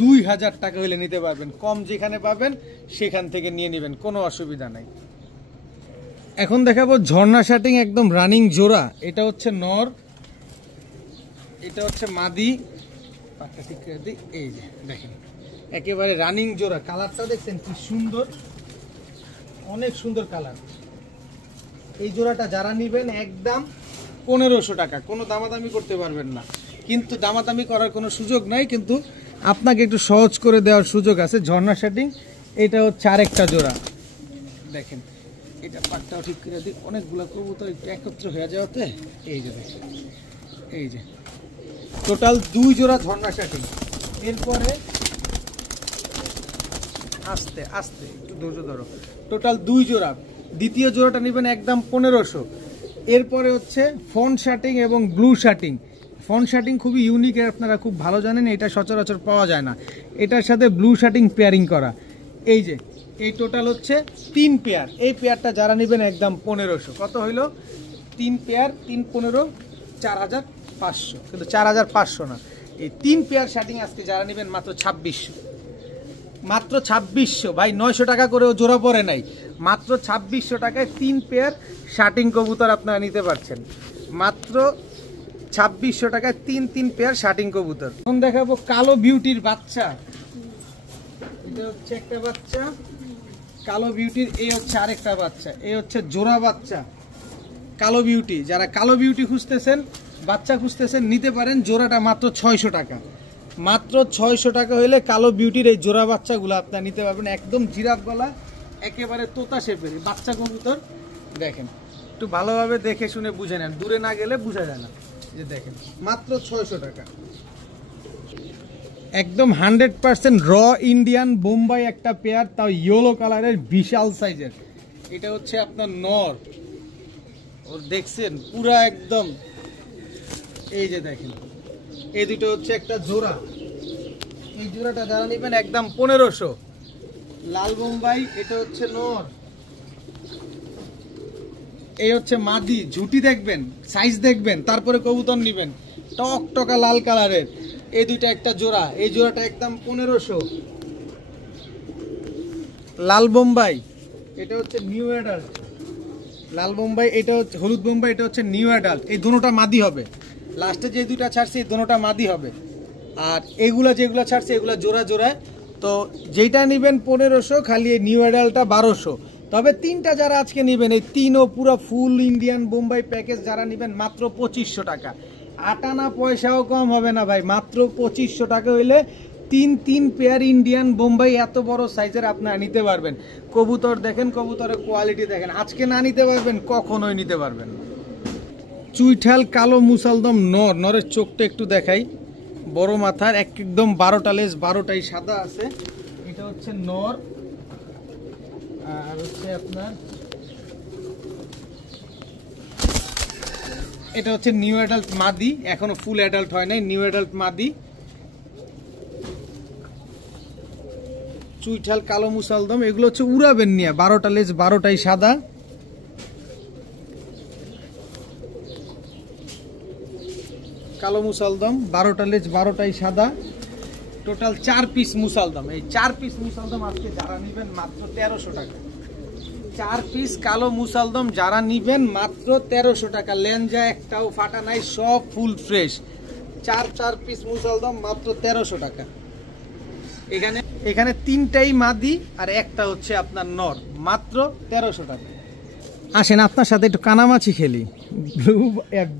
2000 টাকা হলে নিতে পারবেন। কম যেখানে পাবেন সেখান থেকে নিয়ে নেবেন, কোনো অসুবিধা নাই। এখন দেখাবো ঝর্ণা শাটিং, একদম রানিং জোড়া, এটা হচ্ছে নর, এটা হচ্ছে মাদি, এই যে দেখেন একেবারে রানিং জোড়া। কালারটা দেখছেন কি সুন্দর, অনেক সুন্দর কালার। এই জোড়াটা যারা নিবেন একদম 1500 টাকা, কোনো দামাদামি করতে পারবেন না, কিন্তু দামাদামি করার কোনো সুযোগ নাই, কিন্তু আপনাকে একটু সহজ করে দেওয়ার সুযোগ আছে। ঝর্ণা শাটিং, এটা হচ্ছে আরেকটা জোড়া, দেখেন এটা পাটটাও ঠিক করে দিই, অনেকগুলো কবুতর একটু একত্র হয়ে যাওয়াতে। এই যে দেখেন, এই যে টোটাল 2 জোড়া ঝর্ণা শাটিং। এরপরে আস্তে আস্তে একটু ধৈর্য ধরো, টোটাল 2 জোড়া। দ্বিতীয় জোড়াটা নেবেন একদম 1500, এরপরে হচ্ছে ফন শার্টিং এবং ব্লু শার্টিং। ফন শার্টিং খুবই ইউনিক, আপনারা খুব ভালো জানেন, এটা সচরাচর পাওয়া যায় না। এটার সাথে ব্লু শার্টিং পেয়ারিং করা। এই যে এই টোটাল হচ্ছে 3 পেয়ার। এই পেয়ারটা যারা নেবেন একদম 1500। কত হইল? 3 পেয়ার 3 15 4500, কিন্তু 4500 না, এই 3 পেয়ার শার্টিং আজকে যারা নেবেন মাত্র 2600। মাত্র 2600 ভাই, 900 টাকা করেও জোড়া পড়ে নাই। মাত্র 2600 টাকায় 3 পেয়ার শার্টিং কবুতর আপনারা নিতে পারছেন। মাত্র 2600 টাকায় 3 পেয়ার শার্টিং কবুতর। এখন দেখাবো কালো বিউটির বাচ্চা। এটা হচ্ছে একটা বাচ্চা কালো বিউটির, এই হচ্ছে আরেকটা বাচ্চা, এই হচ্ছে জোড়া বাচ্চা কালো বিউটি। যারা কালো বিউটি খুঁজতেছেন, বাচ্চা খুঁজতেছেন, নিতে পারেন। জোড়াটা মাত্র 600 টাকা। মাত্র 600 টাকা হইলে কালো বিউটির এই জোড়া বাচ্চাগুলো আপনারা নিতে পারবেন। একদম জিরাফ গলা, একেবারে তোতা শেপের বাচ্চা কবুতর। দেখেন, একটু ভালোভাবে দেখে শুনে বুঝে নেন, দূরে না গেলে বোঝা যায় না। যে দেখেন, মাত্র 600 টাকা। একদম 100% র ইন্ডিয়ান বোম্বাই একটা পেয়ার, তাও ইয়েলো কালারের, বিশাল সাইজের। এটা হচ্ছে আপনার নর। ওর দেখছেন পুরা একদম, এই যে দেখেন, এই দুটো হচ্ছে একটা জোড়া। এই জোড়াটা যারা নেবেন একদম 1500। লাল বোম্বাই, এটা হচ্ছে নর, এই হচ্ছে মাদি। ঝুটি দেখবেন, সাইজ দেখবেন, তারপরে কবুতর নেবেন। টক টকা লাল কালারের এই দুইটা একটা জোড়া। এই জোড়াটা একদম 1500। লাল বোম্বাই, এটা হচ্ছে নিউ অ্যাডাল্ট। লাল বোম্বাই, এটা হচ্ছে হলুদ বোম্বাই, এটা হচ্ছে নিউ অ্যাডাল্ট। এই দুটোটা মাদি হবে। লাস্টে যে দুইটা ছাড়ছে এই দুটোটা মাদি হবে। আর এগুলা যেগুলো ছাড়ছে এগুলা জোড়া জোড়ায়। তো যেটা নেবেন 1500, খালি এই নিউ অ্যাডাল্টটা 1200। তবে 3টা যারা আজকে নেবেন, এই 3ও পুরো ফুল ইন্ডিয়ান বোম্বাই প্যাকেজ যারা নেবেন মাত্র 2500 টাকা। 8 আনা পয়সাও কম হবে না ভাই। মাত্র 2500 টাকা হইলে 3 পেয়ার ইন্ডিয়ান বোম্বাই এত বড় সাইজের আপনারা নিতে পারবেন। কবুতর দেখেন, কবুতরের কোয়ালিটি দেখেন। আজকে না নিতে পারবেন, কখনোই নিতে পারবেন না। চুইঠাল কালো মুসালদম নর। নরের চোখটা একটু দেখাই, বড় মাথার, একদম 12টা লেজ, 12টাই সাদা আছে। এটা হচ্ছে নর। আর হচ্ছে আপনার এটা হচ্ছে নিউ অ্যাডাল্ট মাদি, এখনো ফুল অ্যাডাল্ট হয় নাই, নিউ অ্যাডাল্ট মাদি। চুইঠাল কালো মুসালদম, এগুলো হচ্ছে উড়াবেন নিয়ে। 12টা লেজ, 12টাই সাদা। কালো মুসালদম, 12টা লেজ, 12টাই সাদা। টোটাল 4 পিস মুসালদম। এই 4 পিস মুসালদম আজকে যারা নেবেন মাত্র 1300 টাকা। 4 পিস কালো মুসালদম যারা নিবেন মাত্র 1300 টাকা। লেঞ্জা একটাও ফাটা নাই, সব ফুল ফ্রেশ। 4 পিস মুসালদম মাত্র 1300 টাকা। এখানে 3টাই মাদি আর একটা হচ্ছে আপনার নর, মাত্র 1300 টাকা। আসেন আপনার সাথে একটু কানামাছি খেলি।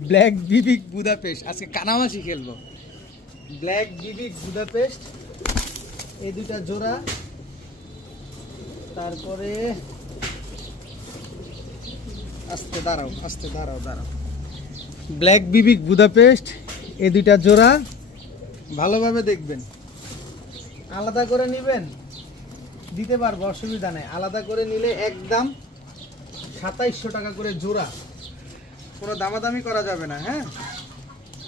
ব্ল্যাক বিবিক বুদাপেস্ট, আজকে কানামাছি খেলবো। ব্ল্যাক বিবিক বুদাপেস্ট, এই দুটা জোড়া। তারপরে আস্তে দাঁড়াও, আস্তে দাঁড়াও, দাঁড়াও। ব্ল্যাক বিবিক বুদাপেস্ট, এই দুইটা জোড়া। ভালোভাবে দেখবেন, আলাদা করে নেবেন, দিতে পারবো, অসুবিধা নেই। আলাদা করে নিলে একদম 2700 টাকা করে জোড়া। কোনো দামাদামি করা যাবে না, হ্যাঁ,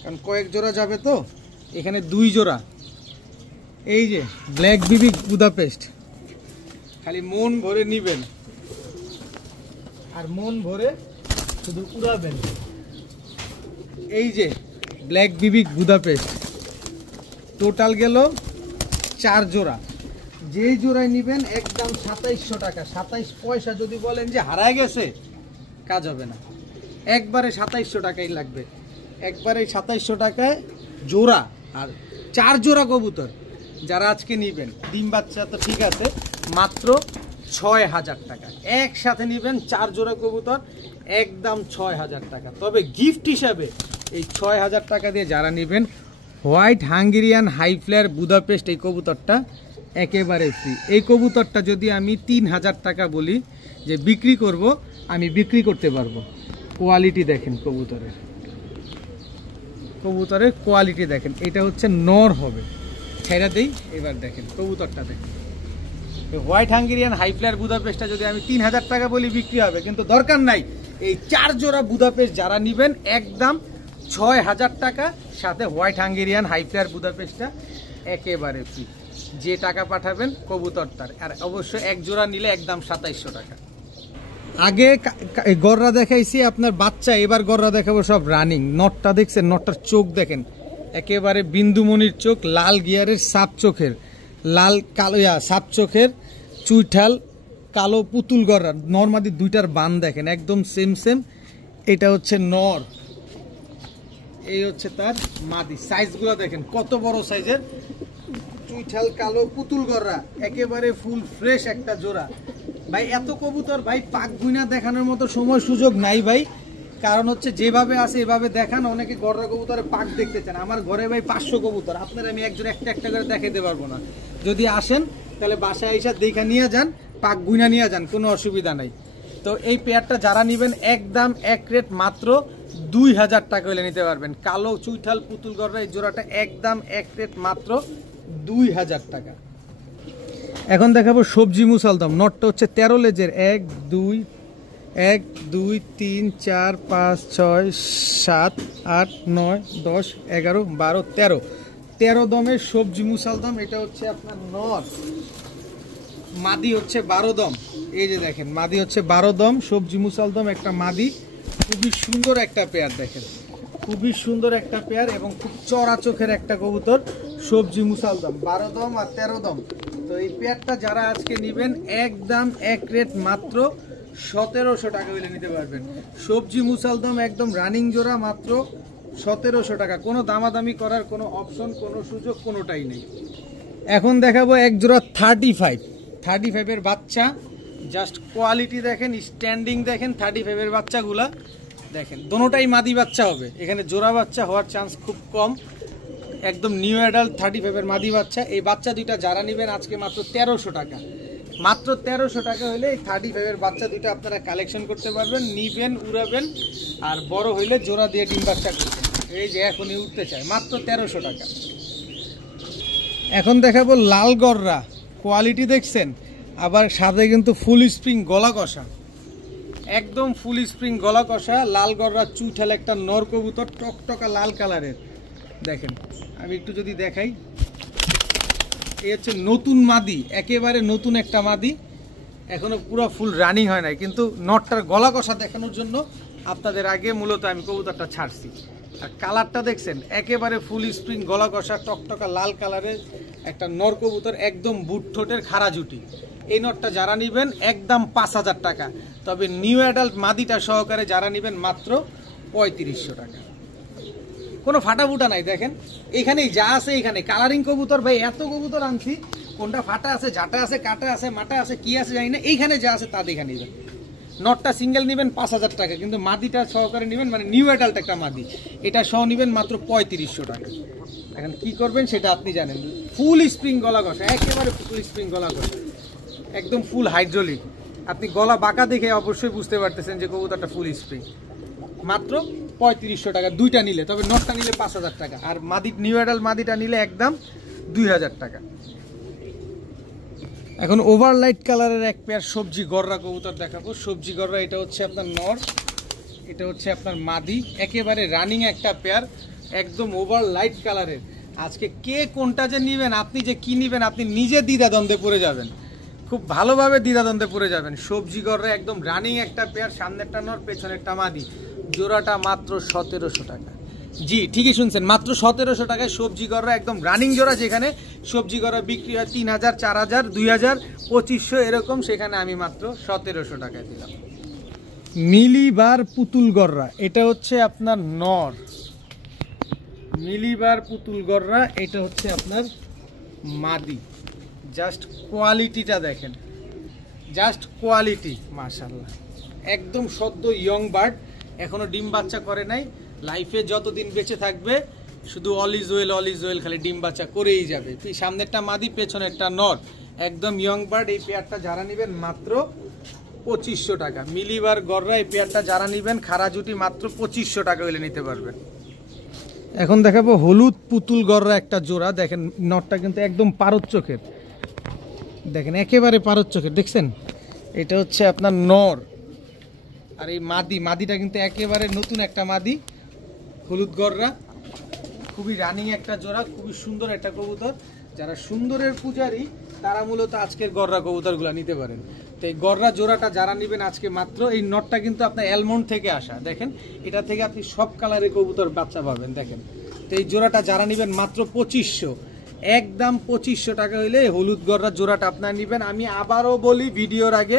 কারণ কয়েক জোড়া যাবে তো। এখানে 2 জোড়া। এই যে ব্ল্যাক বিবিক বুদাপেস্ট, খালি মন ভরে নিবেন আর মন ভরে শুধু উড়াবেন। এই যে ব্ল্যাক বিবিক বুদাপেস্ট, টোটাল গেল 4 জোড়া। যেই জোড়ায় নিবেন একদম 2700 টাকা। 27 পয়সা যদি বলেন যে হারায় গেছে, কাজ হবে না। একবারে 2700 টাকাই লাগবে। একবারে 2700 টাকায় জোড়া। আর 4 জোড়া কবুতর যারা আজকে নিবেন, ডিম বাচ্চা তো ঠিক আছে, মাত্র 6000 টাকা। একসাথে নিবেন 4 জোড়া কবুতর, একদম 6000 টাকা। তবে গিফট হিসাবে এই 6000 টাকা দিয়ে যারা নিবেন, white Hungarian high flyer Budapest, এই কবুতরটা একেবারে ফ্রি। এই কবুতরটা যদি আমি 3000 টাকা বলি যে বিক্রি করব, আমি বিক্রি করতে পারবো। কোয়ালিটি দেখেন কবুতরের, কবুতরের কোয়ালিটি দেখেন। এটা হচ্ছে নর হবে, ছেড়ে দেই। এবার দেখেন কবুতরটা দেখেন। হোয়াইট হাঙ্গেরিয়ান হাই ফ্লেয়ার বুদাপেস্টটা যদি আমি 3000 টাকা বলি বিক্রি হবে, কিন্তু দরকার নাই। এই 4 জোড়া বুদাপেস্ট যারা নেবেন একদম 6000 টাকা, সাথে হোয়াইট হাঙ্গেরিয়ান হাই ফ্লায়ার বুদাপেস্টটা একেবারে ফ্রি। যে টাকা পাঠাবেন কবুতরটার, আর অবশ্যই এক জোড়া নিলে একদম 2700 টাকা। আগে গররা দেখাইছি আপনার বাচ্চা, এবার গররা দেখাবো সব রানিং। নটটা দেখছেন, নটটার চোখ দেখেন একেবারে বিন্দুমণির চোখ, লাল গিয়ারের সাপ চোখের, লাল কালো সাপ চোখের চুইঠাল কালো পুতুল গররা। নরমাদি দুইটার বান দেখেন একদম সেম সেম। এটা হচ্ছে নর, এই হচ্ছে তার মাদি। সাইজগুলো দেখেন কত বড় সাইজের চুইঠাল কালো পুতুল গররা, একেবারে ফুল ফ্রেশ একটা জোড়া। ভাই এত কবুতর ভাই পাক গুইনা দেখানোর মতো সময় সুযোগ নাই ভাই, কারণ হচ্ছে যেভাবে আছে এভাবে দেখান। অনেকে গররা কবুতরে পাক দেখতে চান, আমার ঘরে ভাই 500 কবুতর, আপনারা আমি একজন একটা একটা করে দেখাতে পারবো না। যদি আসেন তাহলে বাসায় এসে দেখা নিয়ে যান, পাক গুইনা নিয়ে যান, কোনো অসুবিধা নাই। তো এই পেয়ারটা যারা নেবেন একদম এক রেট মাত্র 2000 টাকা হলে নিতে পারবেন। কালো চুইঠাল পুতুল গররা এই জোড়াটা একদম এক রেট মাত্র 2000 টাকা। এখন দেখাবো সবজি মুসালদম। নটটা হচ্ছে 13 লেজের, 1 2 3 4 5 6 7 8 9 10 11 12 13 13 দমের সবজি মুসালদম। এটা হচ্ছে আপনার নর, মাদি হচ্ছে 12 দম। এই যে দেখেন মাদি হচ্ছে 12 দম, সবজি মুসালদম একটা মাদি। খুবই সুন্দর একটা পেয়ার, দেখেন খুবই সুন্দর একটা পেয়ার এবং খুব চড়া চোখের একটা কবুতর, সবজি মুসালদম 12 দম আর 13 দম। তো এই পেয়ারটা যারা আজকে নেবেন একদম এক রেট মাত্র 1700 টাকা হলে নিতে পারবেন। সবজি মুসালদম একদম রানিং জোড়া মাত্র 1700 টাকা। কোনো দামাদামি করার কোনো অপশন, কোনো সুযোগ কোনোটাই নেই। এখন দেখাবো এক জোড়া 35 এর বাচ্চা। জাস্ট কোয়ালিটি দেখেন, স্ট্যান্ডিং দেখেন, 35 এর বাচ্চাগুলা দেখেন, দোনোটাই মাদি বাচ্চা হবে। এখানে জোড়া বাচ্চা হওয়ার চান্স খুব কম, একদম নিউ অ্যাডাল্ট 35 এর মাদি বাচ্চা। এই বাচ্চা দুইটা যারা নেবেন আজকে মাত্র 1300 টাকা। মাত্র 1300 টাকা হলে এই 35 এর বাচ্চা দুইটা আপনারা কালেকশন করতে পারবেন, নিবেন, উড়াবেন, আর বড় হইলে জোড়া দিয়ে ডিম বাচ্চা করবেন। এই যে এখনই উঠতে চায়, মাত্র 1300 টাকা। এখন দেখাবো লাল গররা, কোয়ালিটি দেখছেন, আবার সাথে কিন্তু ফুল স্প্রিং গলা কষা, একদম ফুল স্প্রিং গলা কষা লাল গররা চুইঠাল একটা নর কবুতর, টকটকা লাল কালারের। দেখেন আমি একটু যদি দেখাই, এই হচ্ছে নতুন মাদি, একেবারে নতুন একটা মাদি, এখনো পুরো ফুল রানিং হয় নাই, কিন্তু নটটার গলা কষা দেখানোর জন্য আপনাদের আগে মূলত আমি কবুতরটা ছাড়ছি। আর কালারটা দেখছেন একেবারে ফুল স্প্রিং গলা কষা টকটকা লাল কালারের একটা নর কবুতর, একদম বুট ঠোঁটের খাড়া জুটি। এই নটটা যারা নেবেন একদম 5000 টাকা, তবে নিউ অ্যাডাল্ট মাদিটা সহকারে যারা নেবেন মাত্র 3500 টাকা। কোনো ফাটা ফুটা নাই, দেখেন এখানেই যা আছে, এখানে কালারিং কবুতর ভাই এত কবুতর আনছি, কোনটা ফাটা আছে, ঝাঁটা আছে, কাটা আছে, মাটা আছে, কি আছে জানি না, এইখানে যা আছে তা দেখে নেবেন। নটটা সিঙ্গেল নেবেন 5000 টাকা, কিন্তু মাদিটা সহকারে নেবেন, মানে নিউ অ্যাডাল্ট একটা মাদি, এটা সহ নেবেন মাত্র 3500 টাকা। এখন কি করবেন সেটা আপনি জানেন। ফুল স্প্রিং গলা কষা, একেবারে ফুল স্প্রিং গলা কষা, একদম ফুল হাইড্রোলিক। আপনি গলা বাঁকা দেখে অবশ্যই বুঝতে পারতেছেন যে কবুতরটা ফুল স্প্রিং। মাত্র 3500 টাকা দুইটা নিলে, তবে নটটা নিলে 5000 টাকা, আর মাদি নিউ অ্যাডাল্ট মাদিটা নিলে একদম 2000 টাকা। এখন ওভারলাইট কালারের এক পেয়ার সবজি গররা কবুতর দেখাবো। সবজি গররা এটা হচ্ছে আপনার নর, এটা হচ্ছে আপনার মাদি, একেবারে রানিং একটা পেয়ার, একদম ওভারলাইট কালারের। আজকে কে কোনটা যে নেবেন, আপনি যে কি নেবেন আপনি নিজে দ্বিধাদ্বন্দ্বে পড়ে যাবেন, খুব ভালোভাবে দ্বিধাদ্বন্দ্বে পড়ে যাবেন। সবজি গররা একদম রানিং একটা পেয়ার, সামনেরটা নর পেছনেরটা মাদি, জোড়াটা মাত্র 1700 টাকা। জি ঠিকই শুনছেন, মাত্র 1700 টাকায় সবজি গররা একদম রানিং জোড়া। যেখানে সবজি গররা বিক্রি হয় 3000, 4000, 2000, 2500 এরকম, সেখানে আমি মাত্র 1700 টাকায় দিলাম। মিলিবার পুতুল গররা, এটা হচ্ছে আপনার নর, মিলিবার পুতুল গররা এটা হচ্ছে আপনার মাদি। জাস্ট কোয়ালিটিটা দেখেন, জাস্ট কোয়ালিটি মাশাআল্লাহ, একদম সদ্য ইয়ং বার্ড, এখনো ডিম বাচ্চা করে নাই। লাইফে যতদিন বেঁচে থাকবে শুধু অলিজ ওয়েল খালি ডিম বাচ্চা করেই যাবে। সামনেরটা মাদি, পেছনেরটা নর, একদম ইয়ং বার্ড। এই পেয়ারটা যারা নেবেন মাত্র 2500 টাকা। মিলিবার গররা এই পেয়ারটা যারা নেবেন খাড়া জুটি মাত্র 2500 টাকা হলে নিতে পারবেন। এখন দেখাবো হলুদ পুতুল গররা একটা জোড়া। দেখেন নটটা কিন্তু একদম পারদ চোখের, দেখেন একেবারে পারদ চোখের, দেখছেন এটা হচ্ছে আপনার নর, আর এই মাদিটা কিন্তু একেবারে নতুন একটা মাদি, হলুদ গররা, খুবই রানিং একটা জোড়া, খুবই সুন্দর একটা কবুতর। যারা সুন্দরের পূজারী তারা মূলত আজকের গররা কবুতরগুলো নিতে পারেন। তো এই গররা জোড়াটা যারা নেবেন আজকে মাত্র, এই নটটা কিন্তু আপনার অ্যালমন্ড থেকে আসা, দেখেন এটা থেকে আপনি সব কালারের কবুতর বাচ্চা পাবেন দেখেন। তো এই জোড়াটা যারা নেবেন মাত্র 2500, একদম 2500 টাকা হইলে হলুদ গররা জোড়াটা আপনার নেবেন। আমি আবারও বলি, ভিডিওর আগে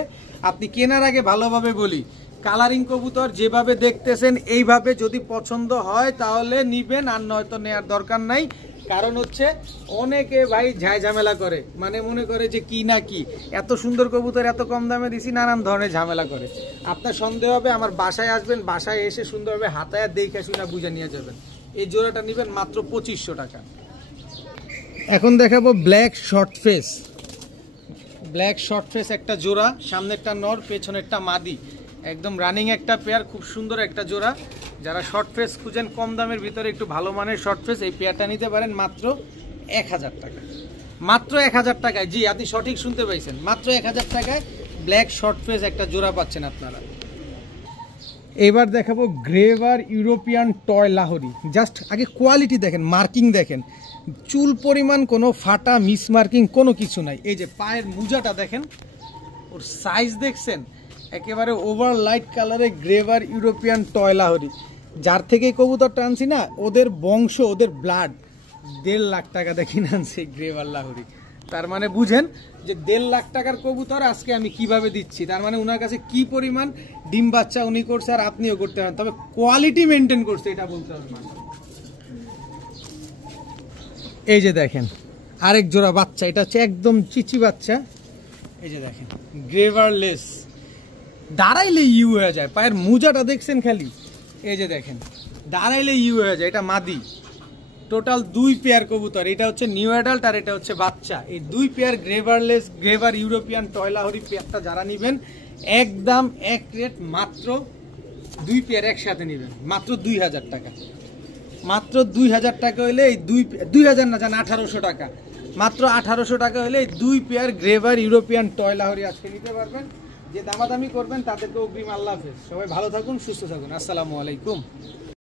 আপনি কেনার আগে ভালোভাবে বলি, কালারিং কবুতর যেভাবে দেখতেছেন এইভাবে যদি পছন্দ হয় তাহলে নিবেন, আর নয়তো নেওয়ার দরকার নাই। কারণ হচ্ছে অনেকে ভাই ঝাই ঝামেলা করে, মানে মনে করে যে কি না কি, এত সুন্দর কবুতর এত কম দামে দিছি, নানান ধরনের ঝামেলা করে। আপনার সন্দেহ হবে, আমার বাসায় আসবেন, বাসায় এসে সুন্দরভাবে হাতায় দেখে শুনে বুঝে নিয়ে যাবেন। এই জোড়াটা নেবেন মাত্র 2500 টাকা। এখন দেখাবো black short face. Black short face একটা জোড়া, সামনে একটা নর, পেছনে একটা মাদি, একদম রানিং একটা পেয়ার, খুব সুন্দর একটা জোড়া। যারা শর্ট ফেস খুঁজেন কম দামের ভিতরে একটু ভালো মানের শর্ট ফেস, এই পেয়ারটা নিতে পারেন মাত্র 1000 টাকা। মাত্র 1000 টাকায়, জি আপনি সঠিক শুনতে পাইছেন, মাত্র 1000 টাকায় ব্ল্যাক শর্ট ফেস একটা জোড়া পাচ্ছেন আপনারা। এবার দেখাবো গ্রেভার ইউরোপিয়ান টয় লাহোরি। জাস্ট আগে কোয়ালিটি দেখেন, মার্কিং দেখেন, চুল পরিমাণ কোনো ফাটা মিস মার্কিং কোনো কিছু নাই। এই যে পায়ের মোজাটা দেখেন, ওর সাইজ দেখছেন, একেবারে ওভার লাইট কালারে গ্রেভার ইউরোপিয়ান টয় লাহোরি। যার থেকে কবুতরটা আনছি না, ওদের বংশ, ওদের ব্লাড, 1.5 লাখ টাকা দিয়ে কিনে আনছি গ্রেভার লাহোরি। তার মানে বুঝেন যে 1.5 লাখ টাকার কবুতর আজকে আমি কিভাবে দিচ্ছি, তার মানে ওনার কাছে কি পরিমাণ ডিম বাচ্চা উনি করছে আর আপনিও করতে পারেন, তবে কোয়ালিটি মেনটেন করছে, এটা বলতে হবে। এই যে দেখেন আরেক জোড়া বাচ্চা, এটা হচ্ছে একদম চিচি বাচ্চা। এই যে দেখেন গ্রেভারলেস, দাঁড়াইলে ইউ হয়ে যায়, পায়ের মোজাটা দেখছেন খালি, এই যে দেখেন দাঁড়াইলে ইউ হয়ে যায়। এটা মাদি, টোটাল 2 পেয়ার কবুতর, এটা হচ্ছে নিউ অ্যাডাল্ট আর এটা হচ্ছে বাচ্চা। এই 2 পেয়ার গ্রেভারলেস গ্রেভার ইউরোপিয়ান টয় লাহোরি পেয়ারটা যারা নেবেন একদম এক রেট, মাত্র 2 পেয়ার একসাথে নেবেন মাত্র 2000 টাকা। মাত্র 2000 টাকা হলে এই 2000 না জান 1800 টাকা, মাত্র 1800 টাকা হলে এই 2 পেয়ার গ্রেভার ইউরোপিয়ান টয় লাহোরি আজকে নিতে পারবেন। যে দামাদামি করবেন তাদেরকে অগ্রিম আল্লাহ হাফেজ। সবাই ভালো থাকুন, সুস্থ থাকুন, আসসালামু আলাইকুম।